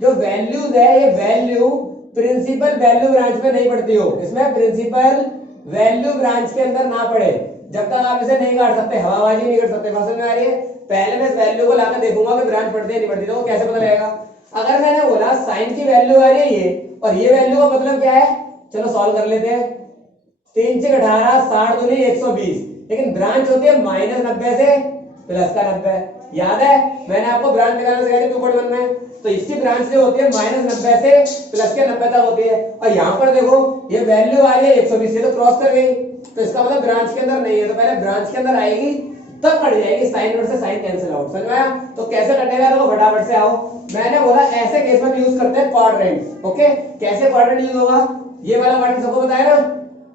जो वैल्यूज है ये वैल्यू प्रिंसिपल वैल्यू ब्रांच में नहीं पड़ती हो, इसमें प्रिंसिपल वैल्यू ब्रांच के अंदर ना पड़े, जब तक आप इसे नहीं काट सकते, हवाबाजी नहीं कर सकते। समझ में आ रही है? पहले मैं इस वैल्यू को लाकर देखूंगा कि ब्रांच पड़ती है नहीं पड़ती, तो कैसे पता लगेगा? अगर मैंने बोला साइन की वैल्यू आ रही है ये, और ये वैल्यू का मतलब क्या है, चलो सॉल्व कर लेते हैं। 3 × 18 60 दूनी 120, लेकिन ब्रांच होती है -90 से +90। याद है मैंने आपको ब्रांच निकालना सिखाया था 2.1 में, तो इसकी ब्रांच जो होती है -90 से +90 तक होती है। और यहाँ पर देखो ये वैल्यू आ रही है 120 से, तो क्रॉस कर गई, तो इसका मतलब ब्रांच के अंदर नहीं है, तो पहले ब्रांच के अंदर आएगी तब कट जाएगी, साइन इनवर्स से साइन कैंसिल आउट। समझ में आया? तो कैसे कटेगा तो फटाफट से आओ। मैंने बोला ऐसे केस में यूज करते हैं क्वाड्रेंट। ओके, कैसे क्वाड्रेंट यूज होगा ये वाला क्वाड्रेंट सबको बताया ना।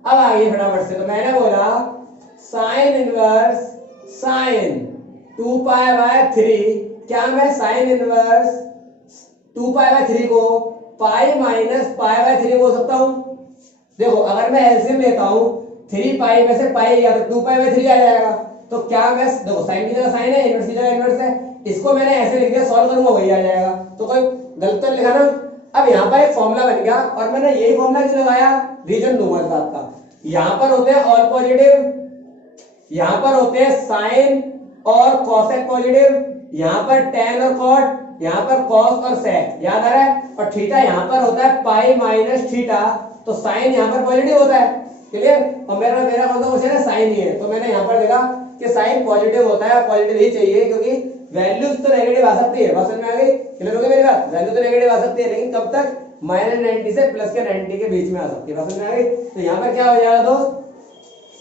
अब आइए फटाफट से, तो मैंने बोला साइन इनवर्स साइन 2π/3, क्या मैं साइन इनवर्स 2π/3 को पाई माइनस π/3 बोल सकता हूं? देखो अगर मैं एलसीएम लेता हूं 3 पाई में से पाई गया तो 2π/3 आ जाएगा। तो क्या मैं देखो साइन की जगह साइन है, इनवर्स की जगह इनवर्स है, इसको मैंने ऐसे लिख दिया, सॉल्व करूंगा वही आ जाएगा, तो कोई गलत तो लिखा ना। अब यहाँ पर एक फॉर्मूला बन गया, और मैंने यही फॉर्मूला क्यों लगाया, रीजन दूंगा इस बात का। यहाँ पर होते हैं ऑल पॉजिटिव, यहाँ पर होते हैं साइन और कॉसेक पॉजिटिव, यहाँ पर tan और cot, यहाँ पर cos और sec, याद आ रहा है? और थीटा यहाँ पर होता है पाई माइनस थीटा, तो साइन यहाँ पर पॉजिटिव होता है। क्लियर? और मेरा कौन सा क्वेश्चन है, साइन ही है, तो मैंने यहाँ पर देखा कि साइन पॉजिटिव होता है, पॉजिटिव ही चाहिए, क्योंकि वैल्यूज तो नेगेटिव आ सकती है। बात समझ में आ गई? क्लियर हो गई मेरी बात? वैल्यू तो नेगेटिव आ सकती है, लेकिन कब तक, -90 से +90 के बीच में आ सकती है। बात समझ में आ गई? तो यहाँ पर क्या हो जाएगा दोस्त,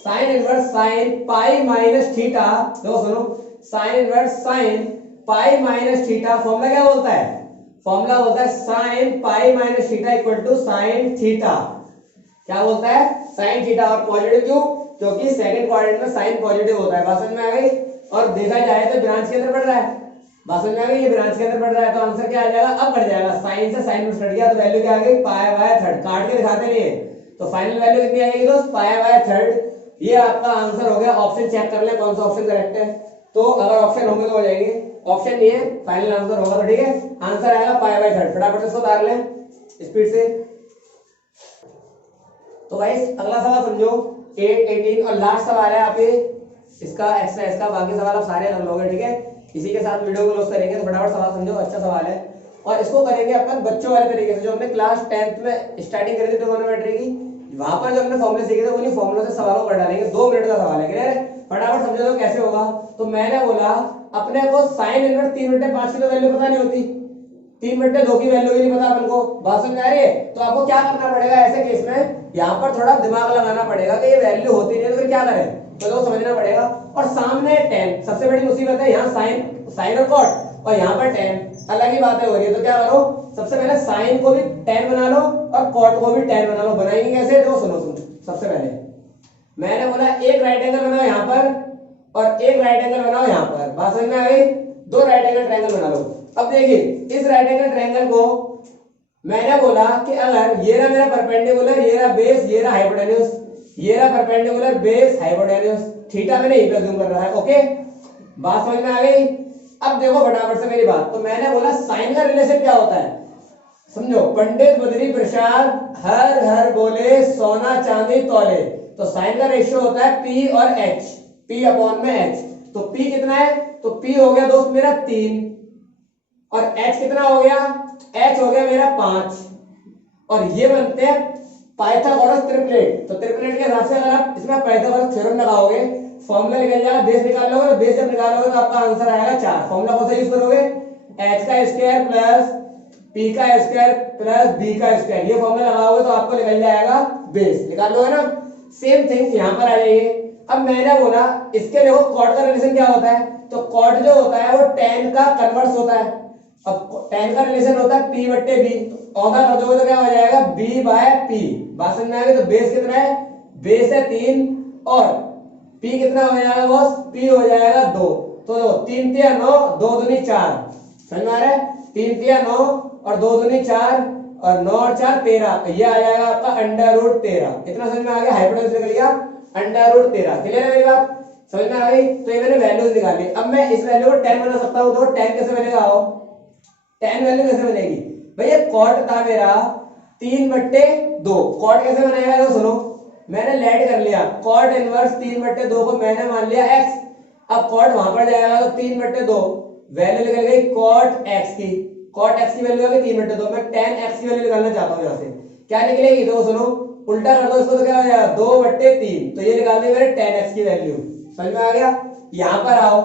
sine inverse sine pi minus theta, देखो सुनो, sine inverse sine pi minus theta, formula क्या बोलता है, फॉर्मूला बोलता है sine pi minus theta equal to sine theta. क्या बोलता है, साइन थीटा। और पॉजिटिव क्यों, क्योंकि सेकंड क्वाड्रेंट में साइन पॉजिटिव होता है। बात समझ में आ गई? और देखा जाए तो ब्रांच के अंदर पड़ रहा है, बात समझ में आ गई, ये ब्रांच के अंदर पड़ रहा है, तो आंसर क्या आ जाएगा, अब कट जाएगा, साइन से साइन में कट गया, तो वैल्यू क्या आ गई, π/3, काट के दिखाते नहीं है, तो फाइनल वैल्यू कितनी आएगी दोस्त, π/3। ये आपका आंसर हो गया। ऑप्शन चेक कर ले कौन सा ऑप्शन करेक्ट है, तो अगर ऑप्शन होंगे तो हो जाएंगे, ऑप्शन नहीं है फाइनल आंसर होगा, तो ठीक है, आंसर आएगा π/3। फटाफट से इसको उतार लें स्पीड से। तो गाइस अगला सवाल समझो, 8, 18 और लास्ट सवाल है आप ये इसका एक्सरसाइज का, बाकी सवाल आप सारे कर लोगे, ठीक है। इसी के साथ वीडियो को क्लोज करेंगे, तो फटाफट सवाल समझो, अच्छा सवाल है, और इसको करेंगे अपन बच्चों वाले तरीके से, जो हमने क्लास 10th में स्टार्टिंग करी थी ट्रिगोनोमेट्री की, वहां पर जो हमने फॉर्मूले सीखे थे उन्हीं फॉर्मूलों से सवालों को कर डालेंगे। 2 मिनट का सवाल है, क्लियर है? फटाफट समझो तो कैसे होगा। तो मैंने बोला अपने को साइन इनवर्स 3/5 की तो वैल्यू पता नहीं होती, 3/2 की वैल्यू भी नहीं पता अपन को, बात समझ आ रही है? तो आपको क्या करना पड़ेगा ऐसे केस में, यहाँ पर थोड़ा दिमाग लगाना पड़ेगा कि ये वैल्यू होती नहीं है तो फिर क्या करें, तो लोग समझना पड़ेगा। और सामने tan, सबसे बड़ी मुसीबत है यहाँ साइन और cot, और यहाँ पर tan, अलग ही बातें हो रही है। तो क्या करो, सबसे पहले साइन को भी tan बना लो और cot को भी tan बना लो। बनाएंगे कैसे, तो सुनो सबसे पहले मैंने बोला एक राइट एंगल बनाओ यहाँ पर और एक राइट एंगल बनाओ यहाँ पर, बात समझ में आ गई? 2 राइट एंगल ट्रायंगल बना लो। अब देखिए इस राइट एंगल ट्रायंगल को मैंने बोला कि अगर ये रहा मेरा परपेंडिकुलर, ये रहा बेस, ये रहा हाइपोटेन्यूज, ये रहा परपेंडिकुलर बेस हाइपोटेन्यूज, थीटा मैंने यहीं पे जूम कर रहा है, ओके, बात समझ में आ गई? अब देखो फटाफट से मेरी बात, तो मैंने बोला साइन का रिलेशन क्या होता है, समझो, पंडित बद्री प्रसाद हर हर बोले सोना चांदी तौले, तो साइन का रेशियो होता है P और H, P अपॉन में H। तो P कितना है, तो P हो गया दोस्त मेरा 3 और H कितना हो गया, H हो गया मेरा 5, और ये बनते हैं पाइथागोरस ट्रिपलेट। तो ट्रिपलेट के हिसाब से अगर आप इसमें पाइथागोरस थ्योरम लगाओगे, फॉर्मूला निकल जाएगा, बेस निकाल लोगे, तो बेस जब निकालोगे तो आपका आंसर आएगा 4। फॉर्मूला कौन सा यूज करोगे, H का स्क्वायर प्लस P का स्क्वायर प्लस B का स्क्वायर, ये फॉर्मूला लगाओगे तो आपको निकल जाएगा बेस, निकाल लोगे ना। सेम थिंग यहाँ पर आ जाइए। अब मैंने बोला इसके देखो कॉट का रिलेशन क्या होता है, तो कॉट जो होता है वो tan का कन्वर्स होता है। अब tan का रिलेशन होता है P बट्टे B, तो औधा कर दोगे तो क्या हो जाएगा B बाय P, बात समझ में आ गई। तो बेस कितना है, बेस है 3 और P कितना हो जाएगा बॉस, P हो जाएगा 2, तो देखो 3 तिया 9, 2 दूनी 4, समझ में आ रहा है, 3 तिया 9 और 2 दूनी 4 और 9 और 4 13, ये आ जाएगा आपका अंडर रूट 13। इतना समझ में आ गया, हाइपोटेन्यूज निकल गया अंडर रूट 13। क्लियर है मेरी बात, समझ में आ गई। तो ये मैंने वैल्यूज निकाली। अब मैं इस वैल्यू को 10 बना सकता हूँ, तो 10 कैसे बनेगा, आओ 10 वैल्यू कैसे बनेगी भैया, कॉट था मेरा 3/2, कॉट कैसे बनाएगा, तो सुनो, मैंने लेट कर लिया कॉट इनवर्स 3/2 को मैंने मान लिया x, अब कॉट वहां पर जाएगा तो 3/2 वैल्यू निकल गई कॉट x की, कॉट x की वैल्यू आ गई 3/2, मैं tan x की वैल्यू निकालना चाहता हूं, यहां से क्या निकलेगी, तो सुनो उल्टा कर दो इसको, तो क्या हो जाएगा 2/3, तो ये निकाल दी मैंने tan x की वैल्यू, समझ में आ गया। यहां पर आओ,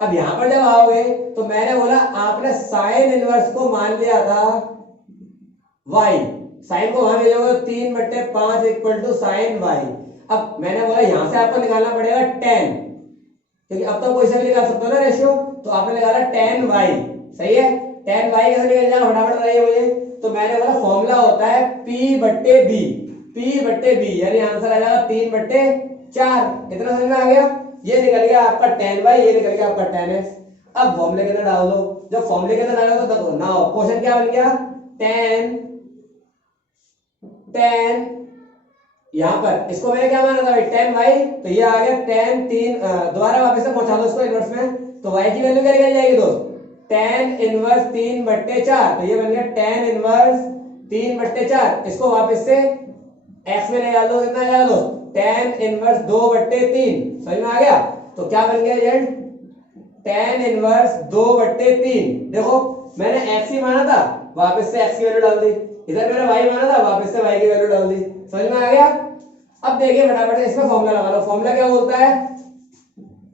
अब यहां पर जब आओगे तो मैंने बोला आपने साइन इनवर्स को मान लिया था y, साइन को वहां भेजोगे 3/5 इक्वल टू साइन y। अब मैंने बोला यहां से आपको निकालना पड़ेगा tan, क्योंकि अब तो कोई से भी निकाल सकते हो ना रेशियो, तो आपने निकाला tan y, सही है, tan y कैसे निकल जाएगा फटाफट बताइए मुझे। तो मैंने बोला फॉर्मूला होता है P/B, P/B यानी आंसर आ जाएगा 3/4। इतना समझ में आ गया, ये निकल गया आपका tan y, ये निकल गया आपका tan x। अब फॉर्मूले के अंदर डाल दो, जब फॉर्मूले के अंदर डालोगे तो देखो नाउ क्वेश्चन क्या बन गया, tan यहां पर इसको मैंने क्या माना था भाई tan y, तो ये आ गया tan 3, दोबारा वापस से पहुंचा दो इसको इनवर्स में, तो y की वैल्यू क्या निकल जाएगी दोस्त, tan इनवर्स 3/4, तो ये बन गया tan इनवर्स 3/4, इसको वापस से x में निकाल दो, कितना जाएगा दोस्त, tan इनवर्स 2/3, समझ में आ गया। तो क्या बन गया जेड, tan इनवर्स 2/3, देखो मैंने x ही माना था, वापस से x की वैल्यू डाल दी, इधर मैंने y माना था, वापस से y की वैल्यू डाल दी, समझ में आ गया। अब देखिए फटाफट से इसमें फॉर्मूला लगा लो, फॉर्मूला क्या बोलता है,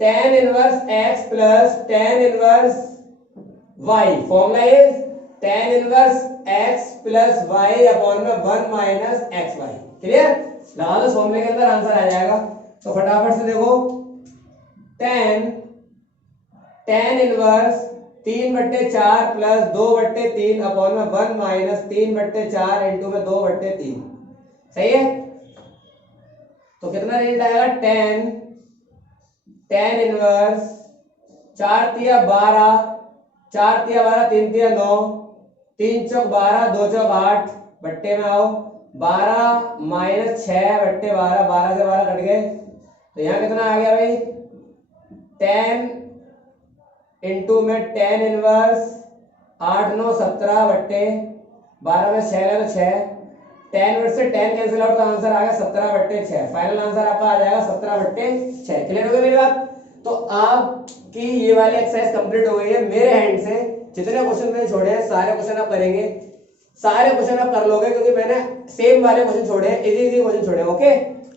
tan inverse x plus tan inverse y, formula is tan inverse x plus y upon में 1 माइनस xy। क्लियर, लगा दो फॉर्मूले के अंदर, आंसर आ जाएगा। तो फटाफट से देखो tan इनवर्स 3/4 प्लस 2/3 अपॉन में 1 माइनस 3/4 इंटू में 2/3, सही है। तो कितना रिजल्ट आएगा, tan इनवर्स 4 तिया 12, 4 तिया 12, 3 तिया 9, 3 चौक 12, 2 चौक 8, बट्टे में आओ 12 माइनस 6/12, 12 से 12 कट गए, तो यहाँ कितना आ गया भाई, tan इंटू में tan इनवर्स 8 9 17 बट्टे 12 में 6 लगा तो 6, tan इनवर्स से tan कैंसिल आउट, तो आंसर आ गया 17/6, फाइनल आंसर आपका आ जाएगा 17/6। क्लियर हो गया मेरी बात। तो आपकी ये वाली एक्सरसाइज कंप्लीट हो गई है। मेरे हैंड से जितने क्वेश्चन मैंने छोड़े हैं सारे क्वेश्चन आप करेंगे, सारे क्वेश्चन आप कर लोगे, क्योंकि मैंने सेम वाले क्वेश्चन छोड़े हैं, इजी क्वेश्चन छोड़े हैं। ओके,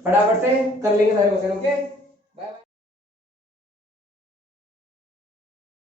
फटाफट से कर लेंगे सारे क्वेश्चन। ओके।